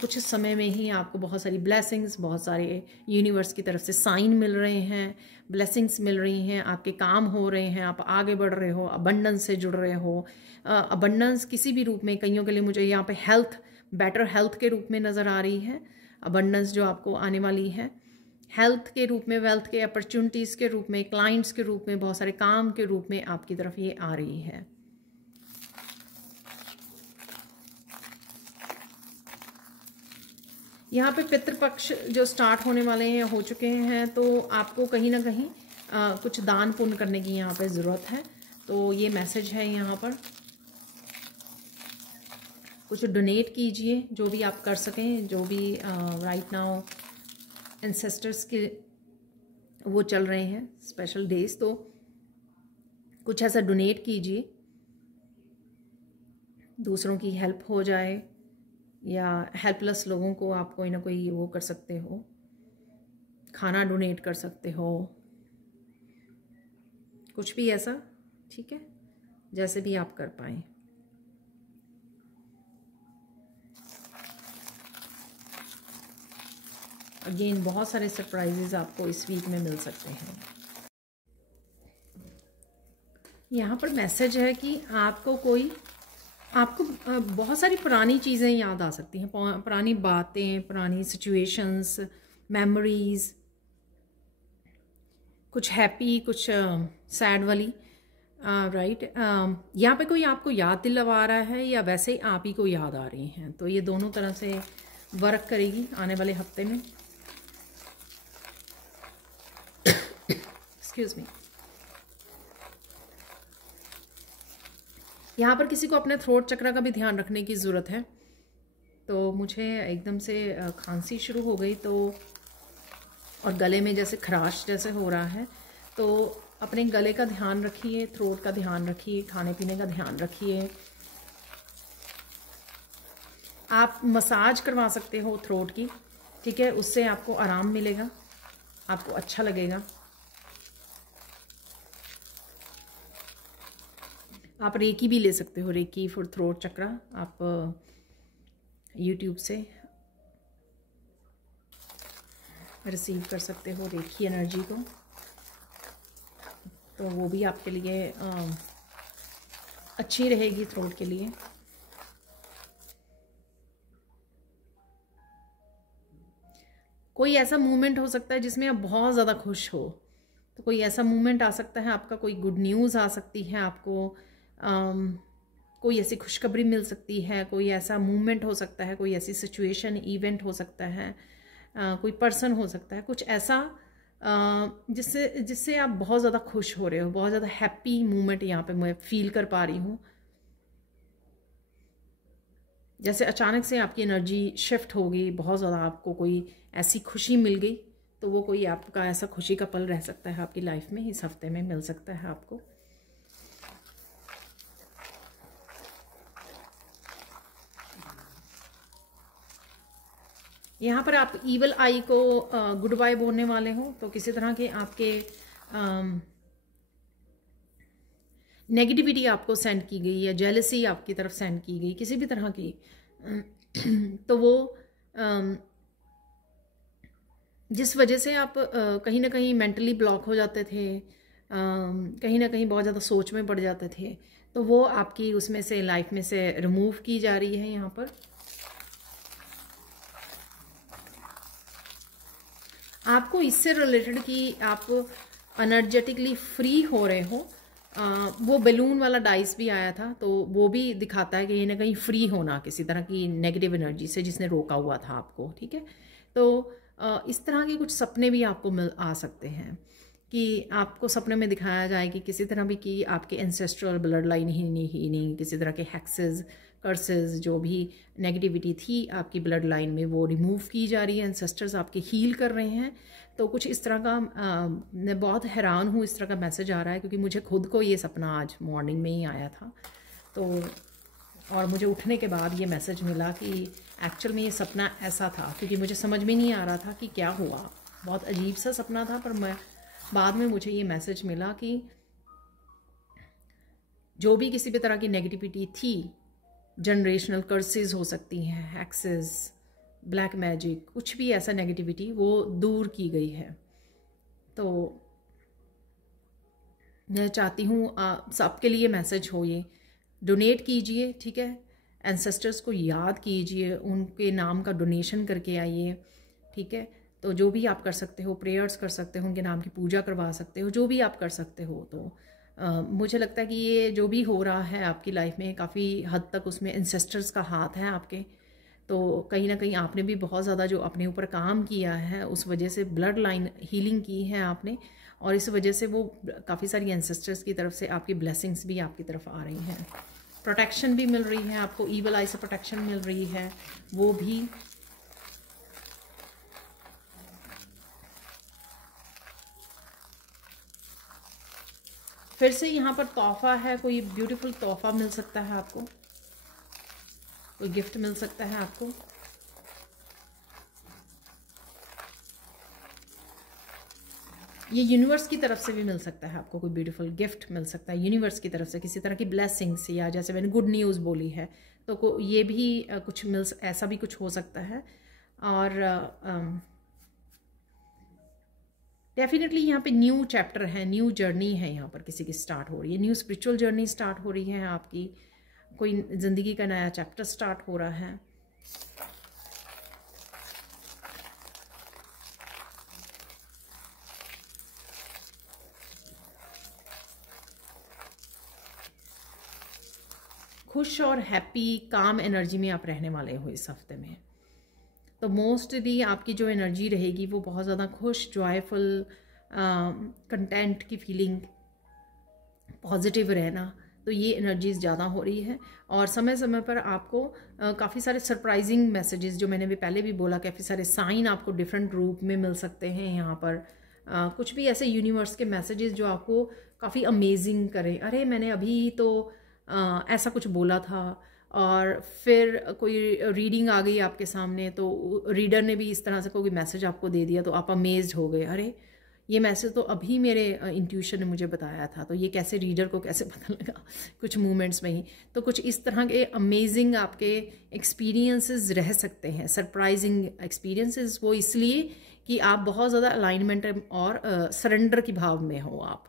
कुछ समय में ही आपको बहुत सारी ब्लेसिंग्स, बहुत सारे यूनिवर्स की तरफ से साइन मिल रहे हैं, ब्लेसिंग्स मिल रही हैं, आपके काम हो रहे हैं, आप आगे बढ़ रहे हो, अबंडेंस से जुड़ रहे हो। अबंडेंस किसी भी रूप में, कईयों के लिए मुझे यहाँ पे हेल्थ, बेटर हेल्थ के रूप में नज़र आ रही है अबंडेंस जो आपको आने वाली है। हेल्थ के रूप में, वेल्थ के अपॉर्चुनिटीज़ के रूप में, क्लाइंट्स के रूप में, बहुत सारे काम के रूप में आपकी तरफ ये आ रही है। यहाँ पे पितृपक्ष जो स्टार्ट होने वाले हैं, हो चुके हैं, तो आपको कहीं ना कहीं कुछ दान पुण्य करने की यहाँ पे ज़रूरत है। तो ये मैसेज है यहाँ पर, कुछ डोनेट कीजिए जो भी आप कर सकें, जो भी राइट नाउ एंसेस्टर्स के वो चल रहे हैं स्पेशल डेज, तो कुछ ऐसा डोनेट कीजिए, दूसरों की हेल्प हो जाए, या हेल्पलेस लोगों को आप कोई ना कोई वो कर सकते हो, खाना डोनेट कर सकते हो, कुछ भी ऐसा, ठीक है, जैसे भी आप कर पाएँ। अगेन बहुत सारे सरप्राइजेस आपको इस वीक में मिल सकते हैं। यहाँ पर मैसेज है कि आपको बहुत सारी पुरानी चीज़ें याद आ सकती हैं, पुरानी बातें, पुरानी सिचुएशंस, मेमोरीज, कुछ हैप्पी, कुछ सैड वाली, राइट। यहाँ पे कोई आपको याद दिलवा रहा है, या वैसे ही आप ही को याद आ रही हैं, तो ये दोनों तरह से वर्क करेगी आने वाले हफ्ते में। Excuse me. यहाँ पर किसी को अपने थ्रोट चक्र का भी ध्यान रखने की ज़रूरत है। तो मुझे एकदम से खांसी शुरू हो गई, तो और गले में जैसे खराश जैसे हो रहा है, तो अपने गले का ध्यान रखिए, थ्रोट का ध्यान रखिए, खाने पीने का ध्यान रखिए। आप मसाज करवा सकते हो थ्रोट की, ठीक है, उससे आपको आराम मिलेगा, आपको अच्छा लगेगा। आप रेकी भी ले सकते हो, रेकी फॉर थ्रोट चक्रा, आप यूट्यूब से रिसीव कर सकते हो रेकी एनर्जी को, तो वो भी आपके लिए अच्छी रहेगी थ्रोट के लिए। कोई ऐसा मोमेंट हो सकता है जिसमें आप बहुत ज़्यादा खुश हो, तो कोई ऐसा मोमेंट आ सकता है आपका, कोई गुड न्यूज़ आ सकती है आपको, कोई ऐसी खुशखबरी मिल सकती है, कोई ऐसा मूवमेंट हो सकता है, कोई ऐसी सिचुएशन, इवेंट हो सकता है, कोई पर्सन हो सकता है, कुछ ऐसा जिससे आप बहुत ज़्यादा खुश हो रहे हो, बहुत ज़्यादा हैप्पी मूवमेंट यहाँ पे मैं फील कर पा रही हूँ। जैसे अचानक से आपकी एनर्जी शिफ्ट हो गई, बहुत ज़्यादा आपको कोई ऐसी खुशी मिल गई, तो वो कोई आपका ऐसा खुशी का पल रह सकता है आपकी लाइफ में, इस हफ्ते में मिल सकता है आपको। यहाँ पर आप ईवल आई को गुड बाय बोलने वाले हो, तो किसी तरह के आपके नेगेटिविटी आपको सेंड की गई या जेलसी आपकी तरफ सेंड की गई किसी भी तरह की, तो वो जिस वजह से आप कहीं ना कहीं मेंटली ब्लॉक हो जाते थे, कहीं ना कहीं बहुत ज़्यादा सोच में पड़ जाते थे, तो वो आपकी उसमें से लाइफ में से रिमूव की जा रही है। यहाँ पर आपको इससे रिलेटेड कि आप एनर्जेटिकली फ्री हो रहे हो, वो बैलून वाला डाइस भी आया था, तो वो भी दिखाता है कि कहीं ना कहीं फ्री होना किसी तरह की नेगेटिव एनर्जी से जिसने रोका हुआ था आपको। ठीक है, तो इस तरह के कुछ सपने भी आपको आ सकते हैं कि आपको सपने में दिखाया जाए कि किसी तरह भी कि आपके एंसेस्ट्रल ब्लड लाइन ही नहीं किसी तरह के हैक्सेस कर्सेस, जो भी नेगेटिविटी थी आपकी ब्लड लाइन में, वो रिमूव की जा रही है, एंसेस्टर्स आपके हील कर रहे हैं। तो कुछ इस तरह का मैं बहुत हैरान हूँ, इस तरह का मैसेज आ रहा है, क्योंकि मुझे खुद को ये सपना आज मॉर्निंग में ही आया था, तो और मुझे उठने के बाद ये मैसेज मिला कि एक्चुअल में ये सपना ऐसा था, क्योंकि मुझे समझ में नहीं आ रहा था कि क्या हुआ, बहुत अजीब सा सपना था, पर मैं बाद में मुझे ये मैसेज मिला कि जो भी किसी भी तरह की नेगेटिविटी थी, जनरेशनल कर्सेस हो सकती हैं, एक्सेस, ब्लैक मैजिक, कुछ भी ऐसा नेगेटिविटी, वो दूर की गई है। तो मैं चाहती हूँ सबके लिए मैसेज हो ये, डोनेट कीजिए, ठीक है, एंसेस्टर्स को याद कीजिए, उनके नाम का डोनेशन करके आइए, ठीक है। तो जो भी आप कर सकते हो, प्रेयर्स कर सकते हो, उनके नाम की पूजा करवा सकते हो, जो भी आप कर सकते हो। तो मुझे लगता है कि ये जो भी हो रहा है आपकी लाइफ में, काफ़ी हद तक उसमें एंसेस्टर्स का हाथ है आपके। तो कहीं ना कहीं आपने भी बहुत ज़्यादा जो अपने ऊपर काम किया है, उस वजह से ब्लड लाइन हीलिंग की है आपने, और इस वजह से वो काफ़ी सारी एंसेस्टर्स की तरफ से आपकी ब्लेसिंग्स भी आपकी तरफ आ रही हैं, प्रोटेक्शन भी मिल रही है आपको, ईवल आई से प्रोटेक्शन मिल रही है वो भी। फिर से यहाँ पर तोहफा है, कोई ब्यूटीफुल तोहफा मिल सकता है आपको, कोई गिफ्ट मिल सकता है आपको। ये यूनिवर्स की तरफ से भी मिल सकता है आपको, कोई ब्यूटीफुल गिफ्ट मिल सकता है यूनिवर्स की तरफ से, किसी तरह की ब्लेसिंग्स, या जैसे मैंने गुड न्यूज़ बोली है, तो ये भी कुछ ऐसा भी कुछ हो सकता है। और डेफिनेटली यहाँ पे न्यू चैप्टर है, न्यू जर्नी है, यहाँ पर किसी की स्टार्ट हो रही है, न्यू स्पिरिचुअल जर्नी स्टार्ट हो रही है आपकी, कोई ज़िंदगी का नया चैप्टर स्टार्ट हो रहा है। खुश और हैप्पी काम एनर्जी में आप रहने वाले हो इस हफ्ते में। तो मोस्टली आपकी जो एनर्जी रहेगी वो बहुत ज़्यादा खुश, जॉयफुल, कंटेंट की फीलिंग, पॉजिटिव रहना, तो ये एनर्जीज ज़्यादा हो रही है। और समय समय पर आपको काफ़ी सारे सरप्राइजिंग मैसेजेस, जो मैंने भी पहले भी बोला, काफ़ी सारे साइन आपको डिफरेंट रूप में मिल सकते हैं यहाँ पर। कुछ भी ऐसे यूनिवर्स के मैसेजेस जो आपको काफ़ी अमेजिंग करें, अरे मैंने अभी तो ऐसा कुछ बोला था, और फिर कोई रीडिंग आ गई आपके सामने, तो रीडर ने भी इस तरह से कोई मैसेज आपको दे दिया, तो आप अमेज्ड हो गए, अरे ये मैसेज तो अभी मेरे इंट्यूशन ने मुझे बताया था, तो ये कैसे रीडर को कैसे पता लगा कुछ मोमेंट्स में ही। तो कुछ इस तरह के अमेजिंग आपके एक्सपीरियंसेस रह सकते हैं, सरप्राइजिंग एक्सपीरियंसेस, वो इसलिए कि आप बहुत ज़्यादा अलाइनमेंट और सरेंडर की भाव में हो आप।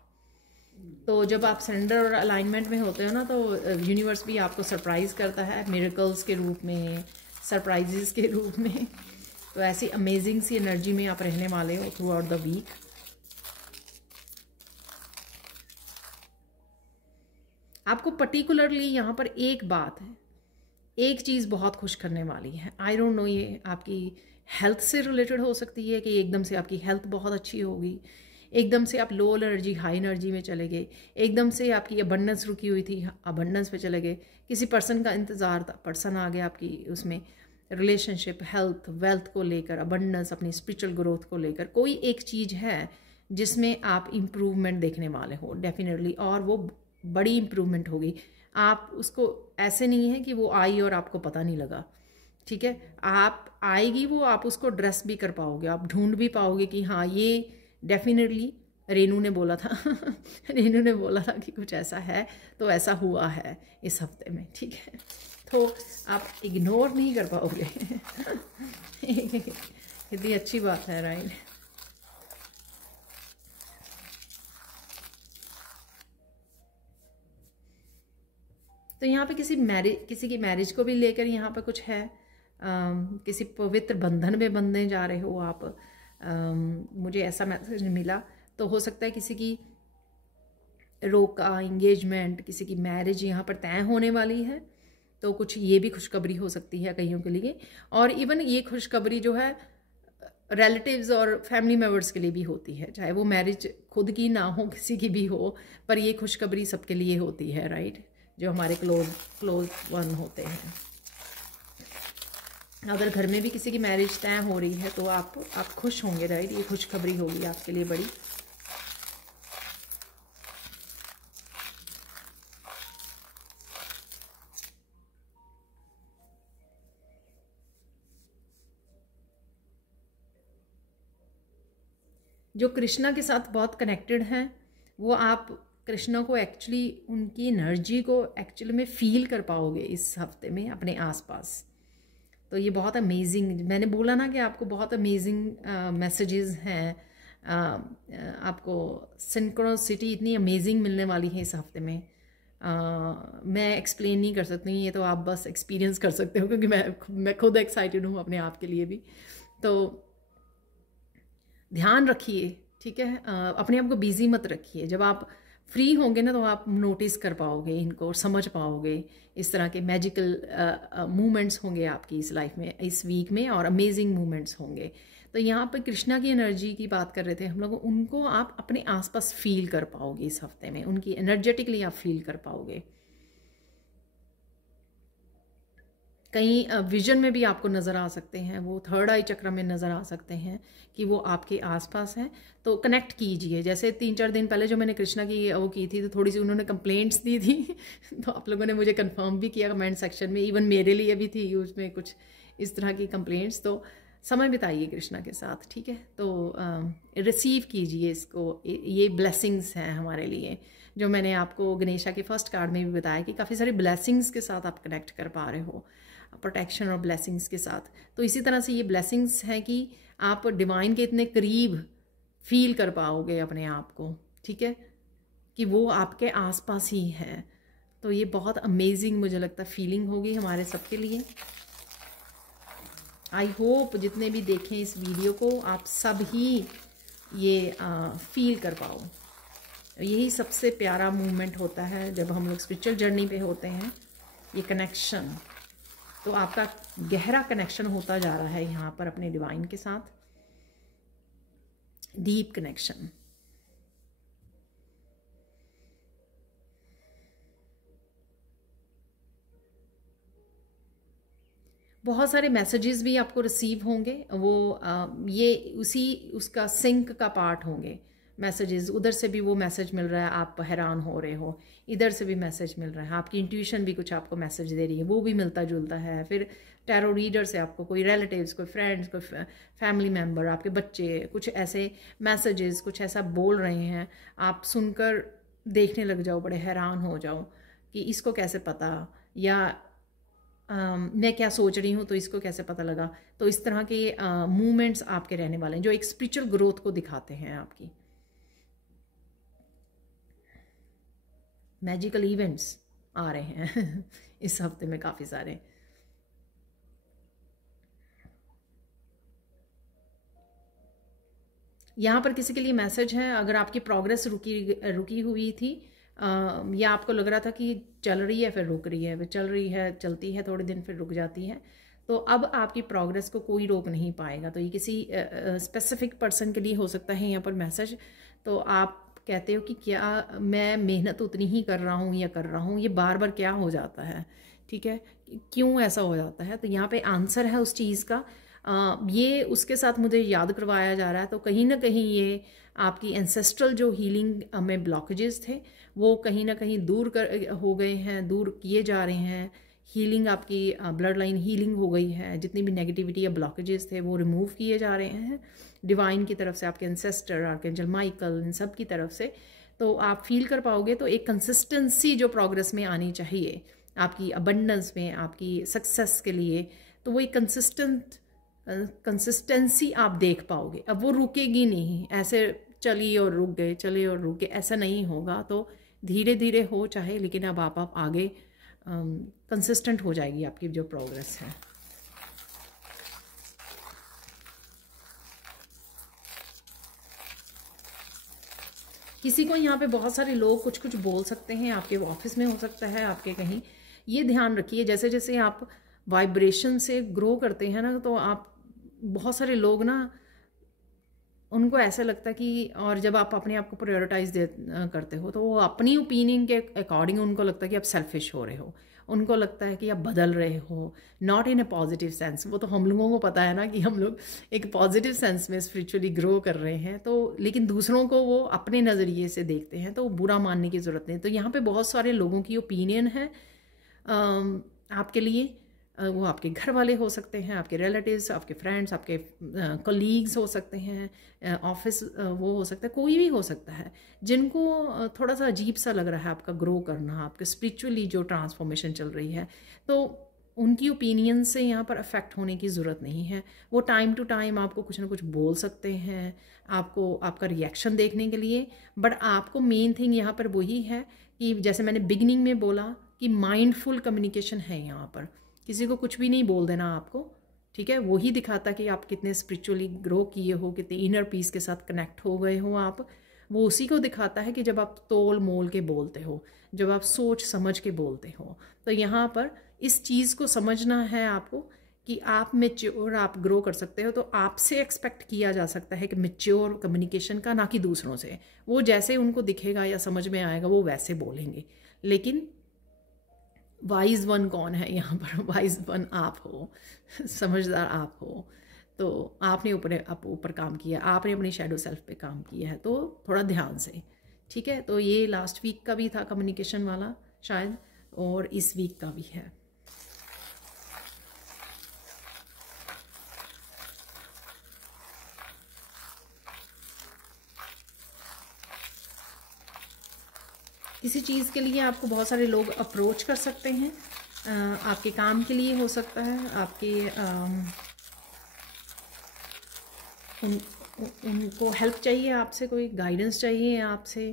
तो जब आप सरेंडर और अलाइनमेंट में होते हो ना, तो यूनिवर्स भी आपको सरप्राइज करता है मिरेकल्स के रूप में, सरप्राइजेस के रूप में। तो ऐसी अमेजिंग सी एनर्जी में आप रहने वाले हो थ्रू आउट द वीक। आपको पर्टिकुलरली यहाँ पर एक बात है, एक चीज़ बहुत खुश करने वाली है। आई डोंट नो, ये आपकी हेल्थ से रिलेटेड हो सकती है कि एकदम से आपकी हेल्थ बहुत अच्छी होगी, एकदम से आप लो एनर्जी हाई एनर्जी में चले गए, एकदम से आपकी अबंडेंस रुकी हुई थी, अबंडेंस पे चले गए, किसी पर्सन का इंतज़ार था, पर्सन आ गया आपकी उसमें, रिलेशनशिप, हेल्थ, वेल्थ को लेकर, अबंडेंस, अपनी स्पिरिचुअल ग्रोथ को लेकर कोई एक चीज़ है जिसमें आप इम्प्रूवमेंट देखने वाले हो डेफिनेटली, और वो बड़ी इम्प्रूवमेंट होगी। आप उसको ऐसे नहीं है कि वो आई और आपको पता नहीं लगा, ठीक है, आप आएगी वो, आप उसको ड्रेस भी कर पाओगे, आप ढूंढ भी पाओगे कि हाँ ये डेफिनेटली रेनू ने बोला था रेनू ने बोला था कि कुछ ऐसा है, तो ऐसा हुआ है इस हफ्ते में, ठीक है, तो आप इग्नोर नहीं कर पाओगे कितनी अच्छी बात है, राइट। तो यहाँ पे किसी की मैरिज को भी लेकर यहाँ पे कुछ है, किसी पवित्र बंधन में बंधने जा रहे हो आप, मुझे ऐसा मैसेज मिला। तो हो सकता है किसी की रोका एंगेजमेंट, किसी की मैरिज यहाँ पर तय होने वाली है, तो कुछ ये भी खुशखबरी हो सकती है कईयों के लिए। और इवन ये खुशखबरी जो है रिलेटिव्स और फैमिली मेम्बर्स के लिए भी होती है, चाहे वो मैरिज खुद की ना हो, किसी की भी हो, पर ये खुशखबरी सबके लिए होती है, राइट, जो हमारे क्लोज वन होते हैं। अगर घर में भी किसी की मैरिज तय हो रही है तो आप खुश होंगे, राइट, ये खुशखबरी होगी आपके लिए बड़ी। जो कृष्णा के साथ बहुत कनेक्टेड हैं वो आप कृष्णा को एक्चुअली, उनकी एनर्जी को एक्चुअली में फील कर पाओगे इस हफ्ते में अपने आसपास। तो ये बहुत अमेजिंग, मैंने बोला ना कि आपको बहुत अमेजिंग मैसेजेस हैं, आपको सिंक्रोनिसिटी इतनी अमेजिंग मिलने वाली है इस हफ्ते में। मैं एक्सप्लेन नहीं कर सकती, ये तो आप बस एक्सपीरियंस कर सकते हो, क्योंकि मैं खुद एक्साइटेड हूँ अपने आप के लिए भी। तो ध्यान रखिए, ठीक है, अपने आप को बिजी मत रखिए। जब आप फ्री होंगे ना तो आप नोटिस कर पाओगे इनको और समझ पाओगे, इस तरह के मैजिकल मूवमेंट्स होंगे आपकी इस लाइफ में, इस वीक में, और अमेजिंग मूवमेंट्स होंगे। तो यहाँ पर कृष्णा की एनर्जी की बात कर रहे थे हम लोग, उनको आप अपने आसपास फील कर पाओगे इस हफ्ते में, उनकी एनर्जेटिकली आप फील कर पाओगे। कहीं विजन में भी आपको नज़र आ सकते हैं, वो थर्ड आई चक्र में नज़र आ सकते हैं कि वो आपके आसपास हैं। तो कनेक्ट कीजिए, जैसे 3-4 दिन पहले जो मैंने कृष्णा की वो की थी, तो थोड़ी सी उन्होंने कंप्लेंट्स दी थी तो आप लोगों ने मुझे कंफर्म भी किया कमेंट सेक्शन में, इवन मेरे लिए भी थी उसमें कुछ इस तरह की कंप्लेंट्स। तो समय बिताइए कृष्णा के साथ, ठीक है, तो रिसीव कीजिए इसको, ये ब्लेसिंग्स हैं हमारे लिए, जो मैंने आपको गणेशा के फर्स्ट कार्ड में भी बताया कि काफ़ी सारी ब्लेसिंग्स के साथ आप कनेक्ट कर पा रहे हो, प्रोटेक्शन और ब्लेसिंग्स के साथ। तो इसी तरह से ये ब्लेसिंग्स हैं कि आप डिवाइन के इतने करीब फील कर पाओगे अपने आप को, ठीक है, कि वो आपके आसपास ही है। तो ये बहुत अमेजिंग मुझे लगता है फीलिंग होगी हमारे सबके लिए। आई होप जितने भी देखें इस वीडियो को आप सब ही ये फील कर पाओ। यही सबसे प्यारा मूवमेंट होता है जब हम लोग स्पिरिचुअल जर्नी पे होते हैं, ये कनेक्शन। तो आपका गहरा कनेक्शन होता जा रहा है यहाँ पर अपने डिवाइन के साथ, डीप कनेक्शन। बहुत सारे मैसेजेस भी आपको रिसीव होंगे, वो ये उसका सिंक का पार्ट होंगे मैसेजेस। उधर से भी वो मैसेज मिल रहा है, आप हैरान हो रहे हो, इधर से भी मैसेज मिल रहा है, आपकी इंट्यूशन भी कुछ आपको मैसेज दे रही है, वो भी मिलता जुलता है। फिर टैरो रीडर से आपको कोई रिलेटिव्स, कोई फ्रेंड्स, कोई फैमिली मेम्बर, आपके बच्चे कुछ ऐसे मैसेजेस, कुछ ऐसा बोल रहे हैं, आप सुनकर देखने लग जाओ, बड़े हैरान हो जाओ कि इसको कैसे पता, या मैं क्या सोच रही हूँ तो इसको कैसे पता लगा। तो इस तरह के मूवमेंट्स आपके रहने वाले हैं जो एक स्पिरिचुअल ग्रोथ को दिखाते हैं आपकी। मैजिकल इवेंट्स आ रहे हैं इस हफ्ते में काफ़ी सारे। यहाँ पर किसी के लिए मैसेज है, अगर आपकी प्रोग्रेस रुकी हुई थी, या आपको लग रहा था कि चल रही है फिर रुक रही है, फिर चल रही है, चलती है थोड़े दिन फिर रुक जाती है, तो अब आपकी प्रोग्रेस को कोई रोक नहीं पाएगा। तो ये किसी स्पेसिफिक पर्सन के लिए हो सकता है यहाँ पर मैसेज। तो आप कहते हो कि क्या मैं मेहनत उतनी ही कर रहा हूँ या कर रहा हूँ, ये बार बार क्या हो जाता है, ठीक है, क्यों ऐसा हो जाता है। तो यहाँ पे आंसर है उस चीज़ का, ये उसके साथ मुझे याद करवाया जा रहा है। तो कहीं ना कहीं ये आपकी एंसेस्ट्रल जो हीलिंग में ब्लॉकेजेस थे वो कहीं ना कहीं दूर हो गए हैं, दूर किए जा रहे हैं। हीलिंग आपकी ब्लड लाइन हीलिंग हो गई है, जितनी भी नेगेटिविटी या ब्लॉकेजेस थे वो रिमूव किए जा रहे हैं डिवाइन की तरफ से, आपके एंसेस्टर आर्कएंजल माइकल, इन सब की तरफ से। तो आप फील कर पाओगे। तो एक कंसिस्टेंसी जो प्रोग्रेस में आनी चाहिए आपकी अबंडेंस में, आपकी सक्सेस के लिए, तो वो एक कंसिस्टेंसी आप देख पाओगे। अब वो रुकेगी नहीं, ऐसे चलिए और रुक गए, चलिए और रुक गए, ऐसा नहीं होगा। तो धीरे धीरे हो चाहे, लेकिन अब आप आगे कंसिस्टेंट हो जाएगी आपकी जो प्रोग्रेस है। किसी को यहाँ पे बहुत सारे लोग कुछ कुछ बोल सकते हैं, आपके ऑफिस में हो सकता है, आपके कहीं। ये ध्यान रखिए, जैसे जैसे आप वाइब्रेशन से ग्रो करते हैं ना, तो आप बहुत सारे लोग ना, उनको ऐसा लगता है कि, और जब आप अपने आप को प्रायोरिटाइज करते हो तो वो अपनी ओपिनियन के अकॉर्डिंग उनको लगता है कि आप सेल्फिश हो रहे हो, उनको लगता है कि आप बदल रहे हो, not in a positive sense. वो तो हम लोगों को पता है ना कि हम लोग एक पॉजिटिव सेंस में स्पिरिचुअली ग्रो कर रहे हैं। तो लेकिन दूसरों को वो अपने नज़रिए से देखते हैं, तो बुरा मानने की ज़रूरत नहीं। तो यहाँ पे बहुत सारे लोगों की ओपिनियन है आपके लिए। वो आपके घर वाले हो सकते हैं, आपके रिलेटिव्स, आपके फ्रेंड्स, आपके कलीग्स हो सकते हैं, ऑफिस वो हो सकता है, कोई भी हो सकता है जिनको थोड़ा सा अजीब सा लग रहा है आपका ग्रो करना, आपके स्पिरिचुअली जो ट्रांसफॉर्मेशन चल रही है। तो उनकी ओपिनियन से यहाँ पर अफेक्ट होने की ज़रूरत नहीं है। वो टाइम टू टाइम आपको कुछ ना कुछ बोल सकते हैं, आपको आपका रिएक्शन देखने के लिए। बट आपको मेन थिंग यहाँ पर वही है कि जैसे मैंने बिगिनिंग में बोला कि माइंडफुल कम्युनिकेशन है यहाँ पर। किसी को कुछ भी नहीं बोल देना आपको, ठीक है। वही दिखाता कि आप कितने स्पिरिचुअली ग्रो किए हो, कितने इनर पीस के साथ कनेक्ट हो गए हो आप। वो उसी को दिखाता है कि जब आप तोल मोल के बोलते हो, जब आप सोच समझ के बोलते हो। तो यहाँ पर इस चीज़ को समझना है आपको कि आप मैच्योर, आप ग्रो कर सकते हो। तो आपसे एक्सपेक्ट किया जा सकता है कि मैच्योर कम्युनिकेशन का, ना कि दूसरों से। वो जैसे उनको दिखेगा या समझ में आएगा वो वैसे बोलेंगे। लेकिन वाइज वन कौन है यहाँ पर? वाइज वन आप हो, समझदार आप हो। तो आपने ऊपर काम किया, आपने अपनी शैडो सेल्फ पे काम किया है, तो थोड़ा ध्यान से, ठीक है। तो ये लास्ट वीक का भी था कम्युनिकेशन वाला शायद, और इस वीक का भी है। किसी चीज़ के लिए आपको बहुत सारे लोग अप्रोच कर सकते हैं, आपके काम के लिए हो सकता है, आपके उनको हेल्प चाहिए, आपसे कोई गाइडेंस चाहिए आपसे।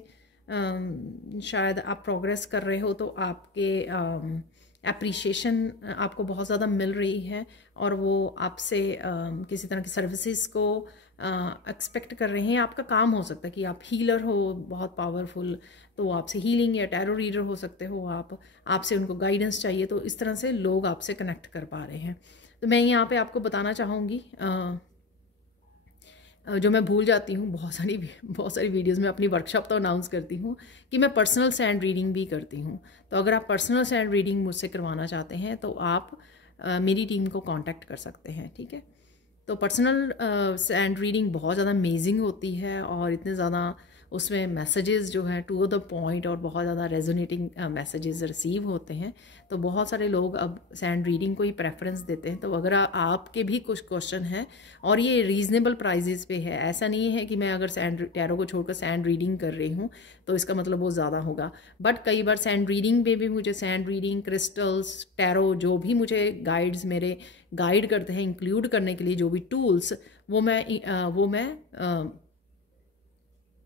शायद आप प्रोग्रेस कर रहे हो तो आपके एप्रिशिएशन आपको बहुत ज़्यादा मिल रही है, और वो आपसे किसी तरह की सर्विसेज को एक्सपेक्ट कर रहे हैं। आपका काम हो सकता है कि आप हीलर हो बहुत पावरफुल, तो आपसे हीलिंग, या टैरो रीडर हो सकते हो आप, आपसे उनको गाइडेंस चाहिए। तो इस तरह से लोग आपसे कनेक्ट कर पा रहे हैं। तो मैं यहाँ पे आपको बताना चाहूँगी, जो मैं भूल जाती हूँ, बहुत सारी वीडियोस में अपनी वर्कशॉप तो अनाउंस करती हूँ कि मैं पर्सनल सैंड रीडिंग भी करती हूँ। तो अगर आप पर्सनल सैंड रीडिंग मुझसे करवाना चाहते हैं तो आप मेरी टीम को कांटेक्ट कर सकते हैं, ठीक है। तो पर्सनल सैंड रीडिंग बहुत ज़्यादा अमेजिंग होती है, और इतने ज़्यादा उसमें मैसेजेस जो हैं टू द पॉइंट, और बहुत ज़्यादा रेजोनेटिंग मैसेजेस रिसीव होते हैं। तो बहुत सारे लोग अब सैंड रीडिंग को ही प्रेफरेंस देते हैं। तो अगर आपके भी कुछ क्वेश्चन हैं, और ये रीज़नेबल प्राइजेस पे है, ऐसा नहीं है कि मैं अगर सैंड टैरो को छोड़कर सैंड रीडिंग कर रही हूँ तो इसका मतलब वो ज़्यादा होगा। बट कई बार सैंड रीडिंग पे भी मुझे सैंड रीडिंग, क्रिस्टल्स, टैरो, जो भी मुझे गाइड्स मेरे गाइड करते हैं इंक्लूड करने के लिए, जो भी टूल्स, वो मैं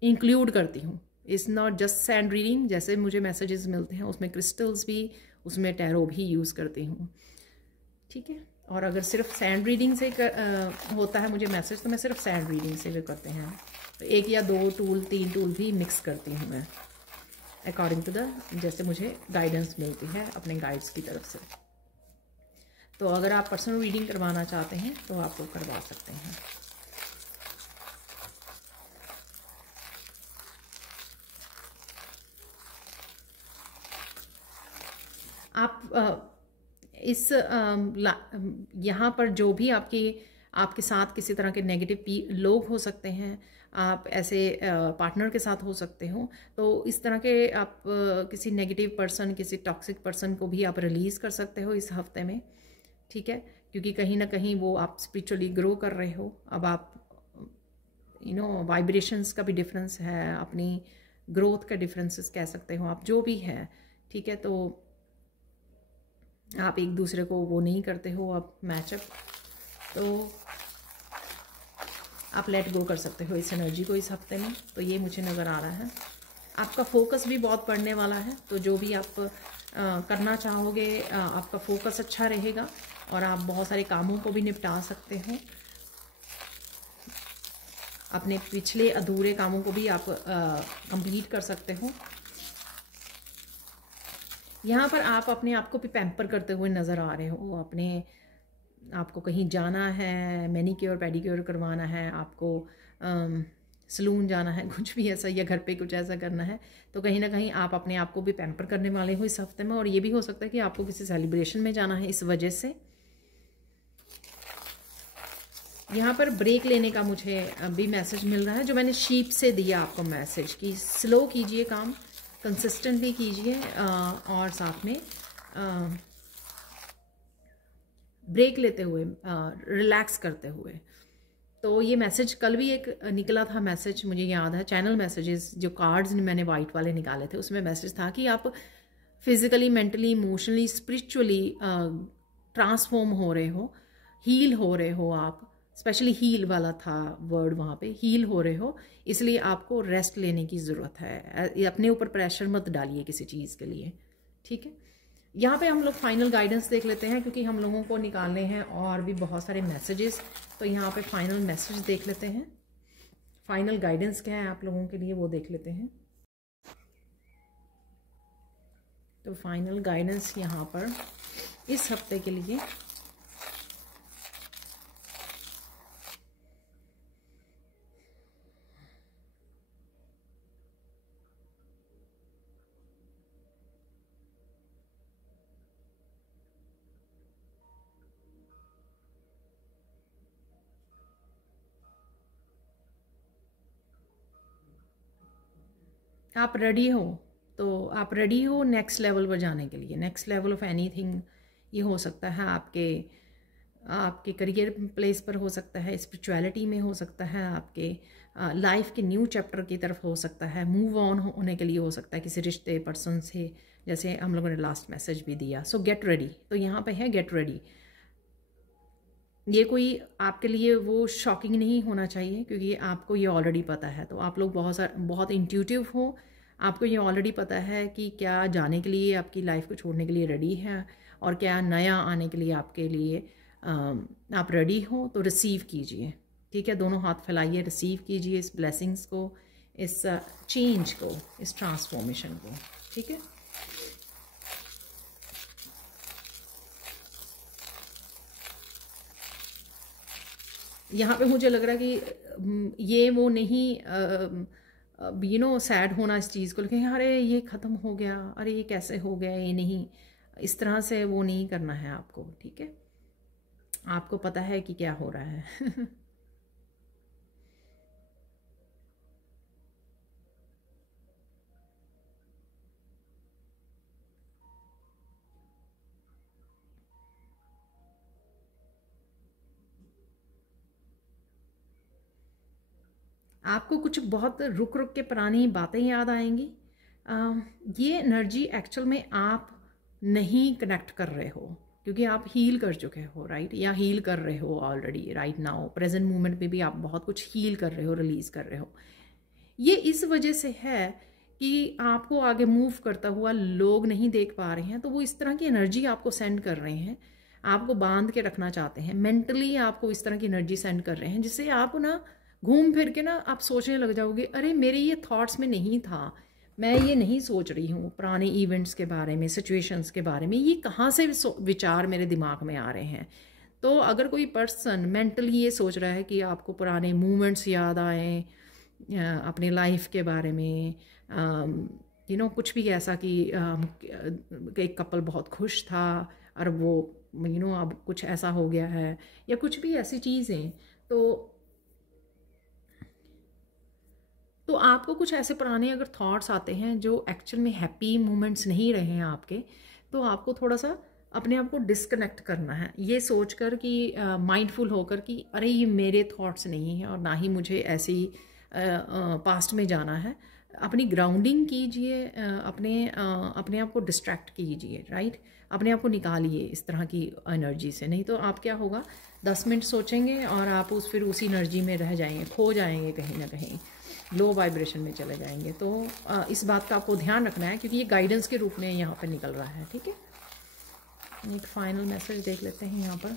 इंक्लूड करती हूँ। It's not just sand reading, जैसे मुझे मैसेजेस मिलते हैं उसमें क्रिस्टल्स भी, उसमें टैरो भी यूज़ करती हूँ, ठीक है। और अगर सिर्फ सैंड रीडिंग से होता है मुझे मैसेज, तो मैं सिर्फ सैंड रीडिंग से भी करते हैं। तो 1 या 2 टूल, 3 टूल भी मिक्स करती हूँ मैं, अकॉर्डिंग टू द जैसे मुझे गाइडेंस मिलती है अपने गाइड्स की तरफ से। तो अगर आप पर्सनल रीडिंग करवाना चाहते हैं तो आप वो करवा सकते हैं। आप इस यहाँ पर जो भी आपके साथ किसी तरह के नेगेटिव लोग हो सकते हैं, आप ऐसे पार्टनर के साथ हो सकते हो, तो इस तरह के आप किसी नेगेटिव पर्सन, किसी टॉक्सिक पर्सन को भी आप रिलीज़ कर सकते हो इस हफ्ते में, ठीक है। क्योंकि कहीं ना कहीं वो आप स्पिरिचुअली ग्रो कर रहे हो। अब आप वाइब्रेशंस का भी डिफरेंस है, अपनी ग्रोथ का डिफरेंसेस कह सकते हो आप, जो भी है, ठीक है। तो आप एक दूसरे को वो नहीं करते हो आप मैचअप, तो आप लेट गो कर सकते हो इस एनर्जी को इस हफ्ते में। तो ये मुझे नज़र आ रहा है। आपका फोकस भी बहुत बढ़ने वाला है, तो जो भी आप करना चाहोगे आपका फोकस अच्छा रहेगा और आप बहुत सारे कामों को भी निपटा सकते हो। अपने पिछले अधूरे कामों को भी आप कंप्लीट कर सकते हो। यहाँ पर आप अपने आप को भी पैम्पर करते हुए नज़र आ रहे हो। आपको कहीं जाना है, मैनीक्योर पेडिक्योर करवाना है, आपको सलून जाना है, कुछ भी ऐसा, या घर पे कुछ ऐसा करना है, तो कहीं ना कहीं आप अपने आप को भी पैम्पर करने वाले हो इस हफ्ते में। और ये भी हो सकता है कि आपको किसी सेलिब्रेशन में जाना है इस वजह से। यहाँ पर ब्रेक लेने का मुझे अभी मैसेज मिल रहा है, जो मैंने शीप से दिया आपको मैसेज, कि स्लो कीजिए काम, कंसिस्टेंटली कीजिए और साथ में ब्रेक लेते हुए, रिलैक्स करते हुए। तो ये मैसेज कल भी एक निकला था मैसेज, मुझे याद है, चैनल मैसेजेस जो कार्ड्स मैंने वाइट वाले निकाले थे, उसमें मैसेज था कि आप physically, mentally, emotionally, spiritually transform हो रहे हो, हील हो रहे हो आप। स्पेशली हील वाला था वर्ड वहाँ पे, हील हो रहे हो, इसलिए आपको रेस्ट लेने की ज़रूरत है। अपने ऊपर प्रेशर मत डालिए किसी चीज़ के लिए, ठीक है। यहाँ पे हम लोग फाइनल गाइडेंस देख लेते हैं, क्योंकि हम लोगों को निकालने हैं और भी बहुत सारे मैसेजेस। तो यहाँ पे फाइनल मैसेज देख लेते हैं, फाइनल गाइडेंस क्या है आप लोगों के लिए वो देख लेते हैं। तो फाइनल गाइडेंस यहाँ पर इस हफ्ते के लिए आप रेडी हो, तो आप रेडी हो नेक्स्ट लेवल पर जाने के लिए। नेक्स्ट लेवल ऑफ एनीथिंग, ये हो सकता है आपके करियर प्लेस पर, हो सकता है स्पिरिचुअलिटी में, हो सकता है आपके लाइफ के न्यू चैप्टर की तरफ, हो सकता है मूव ऑन होने के लिए, हो सकता है किसी रिश्ते पर्सन से, जैसे हम लोगों ने लास्ट मैसेज भी दिया। सो गेट रेडी, तो यहाँ पे है गेट रेडी। ये कोई आपके लिए वो शॉकिंग नहीं होना चाहिए, क्योंकि आपको ये ऑलरेडी पता है। तो आप लोग बहुत इंट्यूटिव हो, आपको ये ऑलरेडी पता है कि क्या जाने के लिए, आपकी लाइफ को छोड़ने के लिए रेडी है, और क्या नया आने के लिए आपके लिए आप रेडी हो। तो रिसीव कीजिए, ठीक है। दोनों हाथ फैलाइए, रिसीव कीजिए इस ब्लेसिंग्स को, इस चेंज को, इस ट्रांसफॉर्मेशन को, ठीक है। यहाँ पे मुझे लग रहा है कि ये वो नहीं, सैड होना इस चीज़ को लेकर, अरे ये ख़त्म हो गया, अरे ये कैसे हो गया, ये नहीं, इस तरह से वो नहीं करना है आपको, ठीक है। आपको पता है कि क्या हो रहा है। आपको कुछ बहुत रुक रुक के पुरानी बातें याद आएंगी। ये एनर्जी एक्चुअल में आप नहीं कनेक्ट कर रहे हो, क्योंकि आप हील कर चुके हो, राइट, या हील कर रहे हो already right now, present moment में भी आप बहुत कुछ हील कर रहे हो, रिलीज़ कर रहे हो। ये इस वजह से है कि आपको आगे मूव करता हुआ लोग नहीं देख पा रहे हैं, तो वो इस तरह की एनर्जी आपको सेंड कर रहे हैं, आपको बांध के रखना चाहते हैं, मेंटली आपको इस तरह की एनर्जी सेंड कर रहे हैं, जिससे आप ना घूम फिर के ना आप सोचने लग जाओगे, अरे मेरे ये थॉट्स में नहीं था, मैं ये नहीं सोच रही हूँ पुराने इवेंट्स के बारे में, सिचुएशंस के बारे में, ये कहाँ से विचार मेरे दिमाग में आ रहे हैं। तो अगर कोई पर्सन मेंटली ये सोच रहा है कि आपको पुराने मूवमेंट्स याद आए अपने लाइफ के बारे में, कुछ भी ऐसा कि एक कपल बहुत खुश था और वो अब कुछ ऐसा हो गया है, या कुछ भी ऐसी चीज़ें, तो आपको कुछ ऐसे पुराने अगर थॉट्स आते हैं जो एक्चुअल में हैप्पी मोमेंट्स नहीं रहे हैं आपके, तो आपको थोड़ा सा अपने आप को डिस्कनेक्ट करना है, ये सोचकर कि माइंडफुल होकर कि अरे ये मेरे थॉट्स नहीं हैं और ना ही मुझे ऐसी पास्ट में जाना है। अपनी ग्राउंडिंग कीजिए, अपने आप को डिस्ट्रैक्ट कीजिए, राइट, अपने आप को निकालिए इस तरह की एनर्जी से। नहीं तो आप क्या होगा, 10 मिनट सोचेंगे और आप फिर उसी एनर्जी में रह जाएंगे, खो जाएंगे, कहीं ना कहीं लो वाइब्रेशन में चले जाएंगे। तो इस बात का आपको ध्यान रखना है, क्योंकि ये गाइडेंस के रूप में यहाँ पर निकल रहा है। ठीक है, एक फाइनल मैसेज देख लेते हैं यहाँ पर।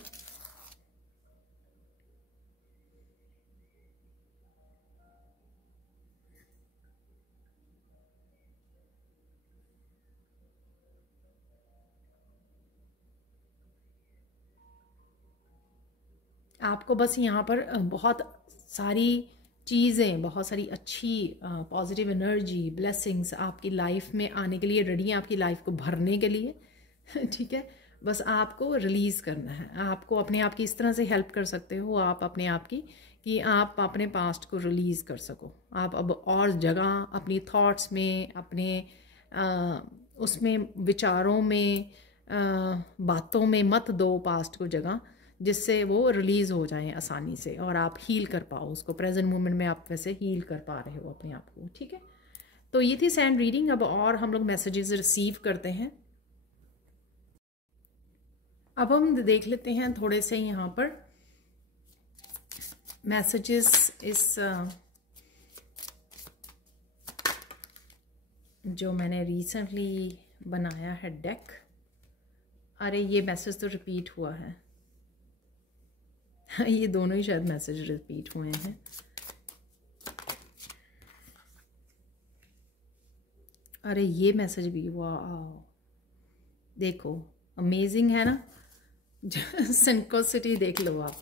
आपको बस यहाँ पर बहुत सारी चीज़ें, बहुत सारी अच्छी पॉजिटिव एनर्जी, ब्लेसिंग्स आपकी लाइफ में आने के लिए रेडी हैं, आपकी लाइफ को भरने के लिए। ठीक है, बस आपको रिलीज़ करना है। आपको अपने आप की इस तरह से हेल्प कर सकते हो आप अपने आप की, कि आप अपने पास्ट को रिलीज़ कर सको। आप अब और जगह अपनी थॉट्स में, अपने उसमें विचारों में, बातों में मत दो पास्ट को जगह, जिससे वो रिलीज़ हो जाएं आसानी से और आप हील कर पाओ उसको। प्रेजेंट मोमेंट में आप वैसे हील कर पा रहे हो अपने आप को। ठीक है, तो ये थी सैंड रीडिंग। अब और हम लोग मैसेजेस रिसीव करते हैं। अब हम देख लेते हैं थोड़े से यहाँ पर मैसेजेस इस जो मैंने रिसेंटली बनाया है डेक। अरे ये मैसेज तो रिपीट हुआ है। ये दोनों ही शायद मैसेज रिपीट हुए हैं। अरे ये मैसेज भी, वाह देखो, अमेजिंग है ना। सिंक्रोसिटी देख लो आप,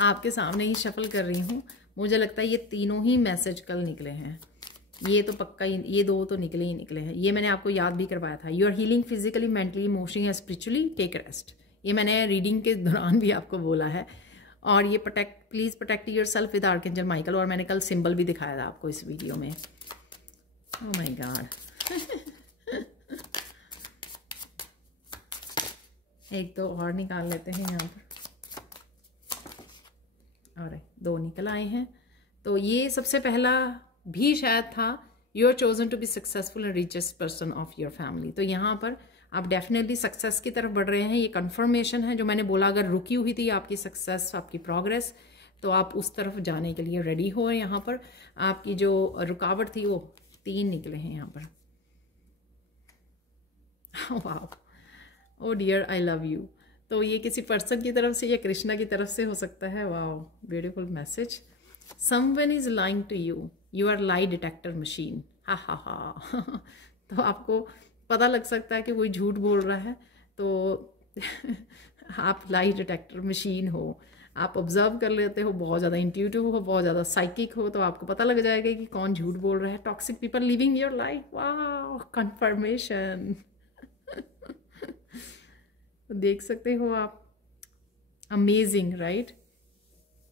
आपके सामने ही शफल कर रही हूँ। मुझे लगता है ये तीनों ही मैसेज कल निकले हैं। ये तो पक्का ही, ये दो तो निकले ही निकले हैं। ये मैंने आपको याद भी करवाया था, you are healing physically, mentally, emotionally and spiritually, take rest. ये मैंने रीडिंग के दौरान भी आपको बोला है। और ये please protect your self with archangel Michael. और मैंने कल सिंबल भी दिखाया था आपको इस वीडियो में। Oh my God. एक तो और निकाल लेते हैं यहाँ पर। और 2 निकल आए हैं। तो ये सबसे पहला भी शायद था, you are chosen to be successful and richest person of your family. तो यहाँ पर आप डेफिनेटली सक्सेस की तरफ बढ़ रहे हैं। ये कंफर्मेशन है जो मैंने बोला, अगर रुकी हुई थी आपकी सक्सेस, आपकी प्रोग्रेस, तो आप उस तरफ जाने के लिए रेडी हो। यहाँ पर आपकी जो रुकावट थी वो 3 निकले हैं यहाँ पर। वाह, ओ डियर आई लव यू। तो ये किसी पर्सन की तरफ से या कृष्णा की तरफ से हो सकता है। वाह, beautiful message. Someone is lying to you, you are lie detector machine. हा हा हा। तो आपको पता लग सकता है कि कोई झूठ बोल रहा है, तो आप लाई डिटेक्टर मशीन हो। आप ऑब्जर्व कर लेते हो, बहुत ज़्यादा इंट्यूटिव हो, बहुत ज़्यादा साइकिक हो, तो आपको पता लग जाएगा कि कौन झूठ बोल रहा है। Toxic people living your life. वाह, कंफर्मेशन। देख सकते हो आप, अमेजिंग राइट।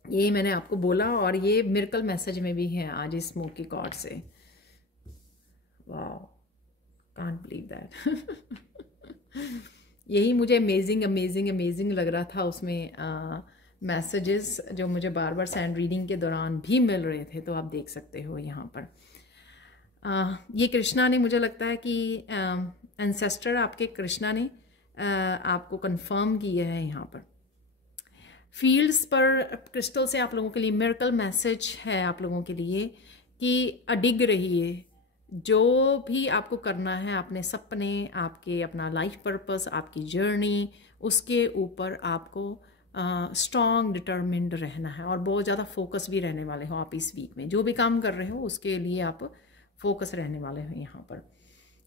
ये मैंने आपको बोला, और ये मिरेकल मैसेज में भी है आज इस स्मोकी कॉर्ड से। वाह, कांट बिलीव दैट। यही मुझे अमेजिंग अमेजिंग अमेजिंग लग रहा था उसमें मैसेजेस जो मुझे बार बार सैंड रीडिंग के दौरान भी मिल रहे थे। तो आप देख सकते हो यहाँ पर ये कृष्णा ने, मुझे लगता है कि एंसेस्टर आपके कृष्णा ने आपको कंफर्म किया है यहाँ पर। फील्ड्स पर क्रिस्टल से आप लोगों के लिए मिरेकल मैसेज है आप लोगों के लिए कि अडिग रहिए। जो भी आपको करना है, अपने सपने, आपके अपना लाइफ पर्पस, आपकी जर्नी, उसके ऊपर आपको स्ट्रॉन्ग डिटर्मिन्ड रहना है और बहुत ज़्यादा फोकस भी रहने वाले हो आप इस वीक में। जो भी काम कर रहे हो उसके लिए आप फोकस रहने वाले हो यहाँ पर।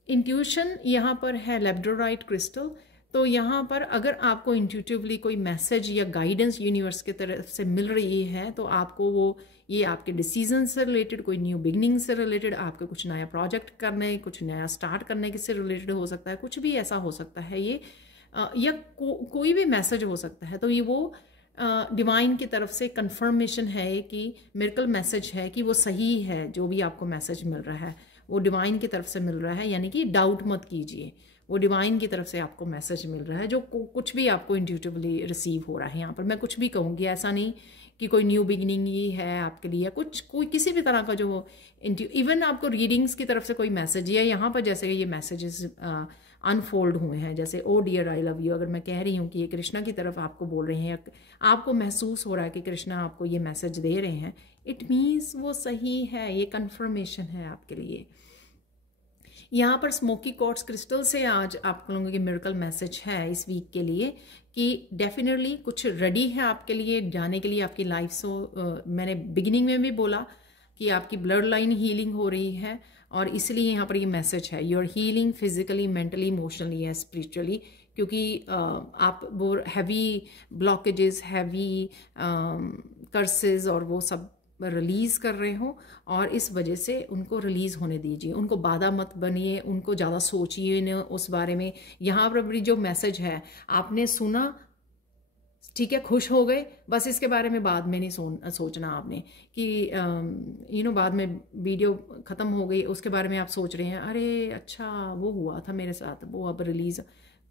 इंट्यूशन यहाँ पर है लैब्रोराइट क्रिस्टल। तो यहाँ पर अगर आपको इंट्यूटिवली कोई मैसेज या गाइडेंस यूनिवर्स की तरफ से मिल रही है तो आपको वो, ये आपके डिसीजन से रिलेटेड, कोई न्यू बिगनिंग से रिलेटेड, आपके कुछ नया प्रोजेक्ट करने, कुछ नया स्टार्ट करने से रिलेटेड हो सकता है, कुछ भी ऐसा हो सकता है ये, या कोई भी मैसेज हो सकता है। तो ये वो डिवाइन की तरफ से कंफर्मेशन है कि मिरेकल मैसेज है कि वो सही है, जो भी आपको मैसेज मिल रहा है वो डिवाइन की तरफ से मिल रहा है। यानी कि डाउट मत कीजिए, वो डिवाइन की तरफ से आपको मैसेज मिल रहा है, जो कुछ भी आपको इंट्यूटिवली रिसीव हो रहा है। यहाँ पर मैं कुछ भी कहूँगी, ऐसा नहीं कि कोई न्यू बिगिनिंग ही है आपके लिए, कोई किसी भी तरह का जो इवन आपको रीडिंग्स की तरफ से कोई मैसेज, या यहाँ पर जैसे ये मैसेजेस अनफोल्ड हुए हैं, जैसे ओ डियर आई लव यू, अगर मैं कह रही हूँ कि ये कृष्णा की तरफ आपको बोल रहे हैं, आपको महसूस हो रहा है कि कृष्णा आपको ये मैसेज दे रहे हैं, इट मीन्स वो सही है, ये कंफर्मेशन है आपके लिए। यहाँ पर स्मोकी क्वार्ट्ज क्रिस्टल से आज आप लोगों की मिरेकल मैसेज है इस वीक के लिए कि डेफिनेटली कुछ रेडी है आपके लिए जाने के लिए आपकी लाइफ। मैंने बिगिनिंग में भी बोला कि आपकी ब्लड लाइन हीलिंग हो रही है, और इसलिए यहाँ पर ये मैसेज है, your healing physically, mentally, emotionally या स्पिरिचुअली, क्योंकि आप वो हैवी ब्लॉकेजेस, हैवी कर्सेस और वो सब रिलीज़ कर रहे हो, और इस वजह से उनको रिलीज़ होने दीजिए, उनको बाधा मत बनिए, उनको ज़्यादा सोचिए न उस बारे में। यहाँ पर भी जो मैसेज है आपने सुना, ठीक है, खुश हो गए, बस इसके बारे में बाद में नहीं सोचना आपने कि बाद में वीडियो ख़त्म हो गई उसके बारे में आप सोच रहे हैं, अरे अच्छा वो हुआ था मेरे साथ, वो अब रिलीज़,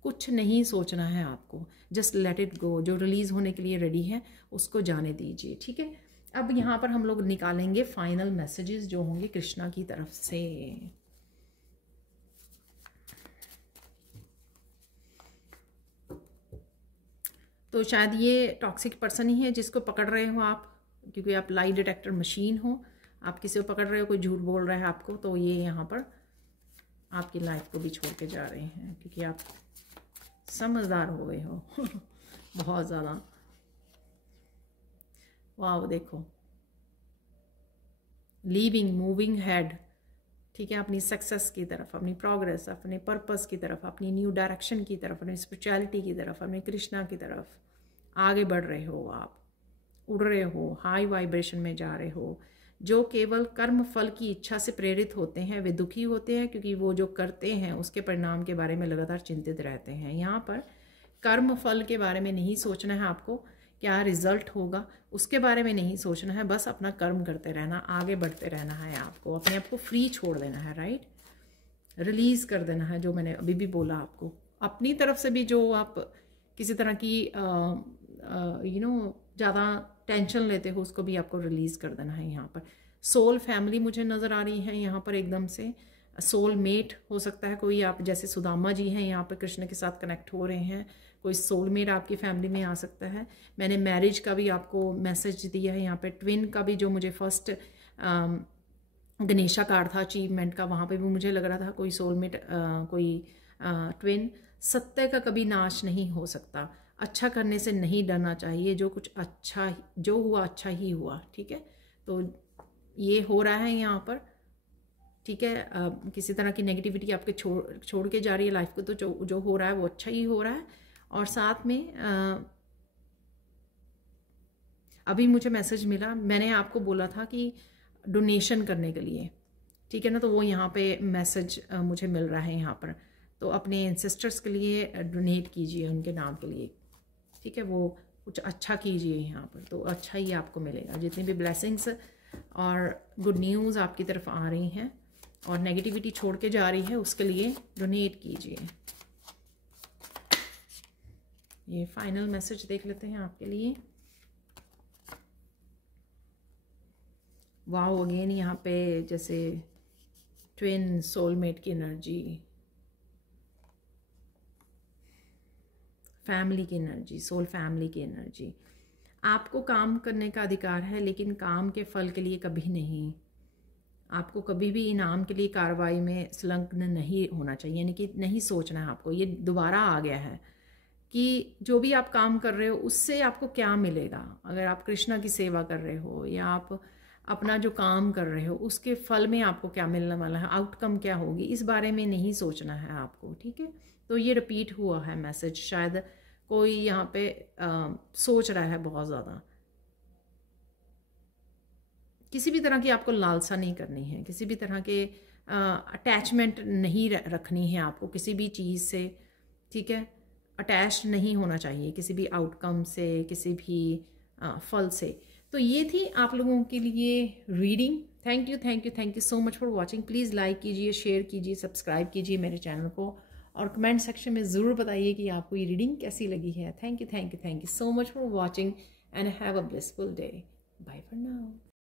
कुछ नहीं सोचना है आपको, जस्ट लेट इट गो। जो रिलीज़ होने के लिए रेडी है उसको जाने दीजिए, ठीक है। अब यहाँ पर हम लोग निकालेंगे फाइनल मैसेजेस जो होंगे कृष्णा की तरफ से। तो शायद ये टॉक्सिक पर्सन ही है जिसको पकड़ रहे हो आप, क्योंकि आप लाई डिटेक्टर मशीन हो, आप किसी को पकड़ रहे हो, कोई झूठ बोल रहा है आपको, तो ये यहाँ पर आपकी लाइफ को भी छोड़ के जा रहे हैं, क्योंकि आप समझदार हो गए हो बहुत ज़्यादा। वाह, देखो, लीविंग, मूविंग हेड, ठीक है, अपनी सक्सेस की तरफ, अपनी प्रोग्रेस, अपने पर्पस की तरफ, अपनी न्यू डायरेक्शन की तरफ, अपनी स्पिरिचुअलिटी की तरफ, अपने कृष्णा की तरफ आगे बढ़ रहे हो, आप उड़ रहे हो, हाई वाइब्रेशन में जा रहे हो। जो केवल कर्म फल की इच्छा से प्रेरित होते हैं वे दुखी होते हैं, क्योंकि वो जो करते हैं उसके परिणाम के बारे में लगातार चिंतित रहते हैं। यहाँ पर कर्म फल के बारे में नहीं सोचना है आपको, क्या रिजल्ट होगा उसके बारे में नहीं सोचना है, बस अपना कर्म करते रहना, आगे बढ़ते रहना है आपको, अपने आप को फ्री छोड़ देना है, राइट, रिलीज़ कर देना है। जो मैंने अभी भी बोला आपको, अपनी तरफ से भी जो आप किसी तरह की ज़्यादा टेंशन लेते हो उसको भी आपको रिलीज़ कर देना है। यहाँ पर सोल फैमिली मुझे नज़र आ रही है, यहाँ पर एकदम से सोल मेट हो सकता है कोई, आप जैसे सुदामा जी हैं यहाँ पर कृष्ण के साथ कनेक्ट हो रहे हैं, कोई सोलमेट आपकी फैमिली में आ सकता है। मैंने मैरिज का भी आपको मैसेज दिया है, यहाँ पे ट्विन का भी, जो मुझे फर्स्ट गणेशा कार्ड था अचीवमेंट का, वहाँ पे भी मुझे लग रहा था कोई सोलमेट, कोई ट्विन। सत्य का कभी नाश नहीं हो सकता, अच्छा करने से नहीं डरना चाहिए, जो कुछ अच्छा जो हुआ अच्छा ही हुआ, ठीक है। तो ये हो रहा है यहाँ पर, ठीक है, किसी तरह की नेगेटिविटी आपके छोड़ के जा रही है लाइफ को, तो जो हो रहा है वो अच्छा ही हो रहा है। और साथ में अभी मुझे मैसेज मिला, मैंने आपको बोला था कि डोनेशन करने के लिए, ठीक है ना, तो वो यहाँ पे मैसेज मुझे मिल रहा है यहाँ पर। तो अपने एंसेस्टर्स के लिए डोनेट कीजिए, उनके नाम के लिए, ठीक है, वो कुछ अच्छा कीजिए यहाँ पर, तो अच्छा ही आपको मिलेगा। जितनी भी ब्लेसिंग्स और गुड न्यूज़ आपकी तरफ आ रही हैं और नेगेटिविटी छोड़ के जा रही है, उसके लिए डोनेट कीजिए। ये फाइनल मैसेज देख लेते हैं आपके लिए। वाओ, अगेन यहाँ पे जैसे ट्विन सोलमेट की एनर्जी, फैमिली की एनर्जी, सोल फैमिली की एनर्जी। आपको काम करने का अधिकार है, लेकिन काम के फल के लिए कभी नहीं, आपको कभी भी इनाम के लिए कार्रवाई में संलग्न नहीं होना चाहिए, यानी कि नहीं सोचना है आपको। ये दोबारा आ गया है कि जो भी आप काम कर रहे हो उससे आपको क्या मिलेगा। अगर आप कृष्णा की सेवा कर रहे हो या आप अपना जो काम कर रहे हो उसके फल में आपको क्या मिलने वाला है, आउटकम क्या होगी, इस बारे में नहीं सोचना है आपको, ठीक है। तो ये रिपीट हुआ है मैसेज, शायद कोई यहाँ पे सोच रहा है बहुत ज़्यादा। किसी भी तरह की आपको लालसा नहीं करनी है, किसी भी तरह के अटैचमेंट नहीं रखनी है आपको किसी भी चीज़ से, ठीक है। अटैच नहीं होना चाहिए किसी भी आउटकम से, किसी भी फल से। तो ये थी आप लोगों के लिए reading. Thank you thank you thank you so much for watching. Please like कीजिए, शेयर कीजिए, सब्सक्राइब कीजिए मेरे चैनल को, और कमेंट सेक्शन में ज़रूर बताइए कि आपको ये रीडिंग कैसी लगी है। Thank you so much for watching and have a blissful day. Bye for now.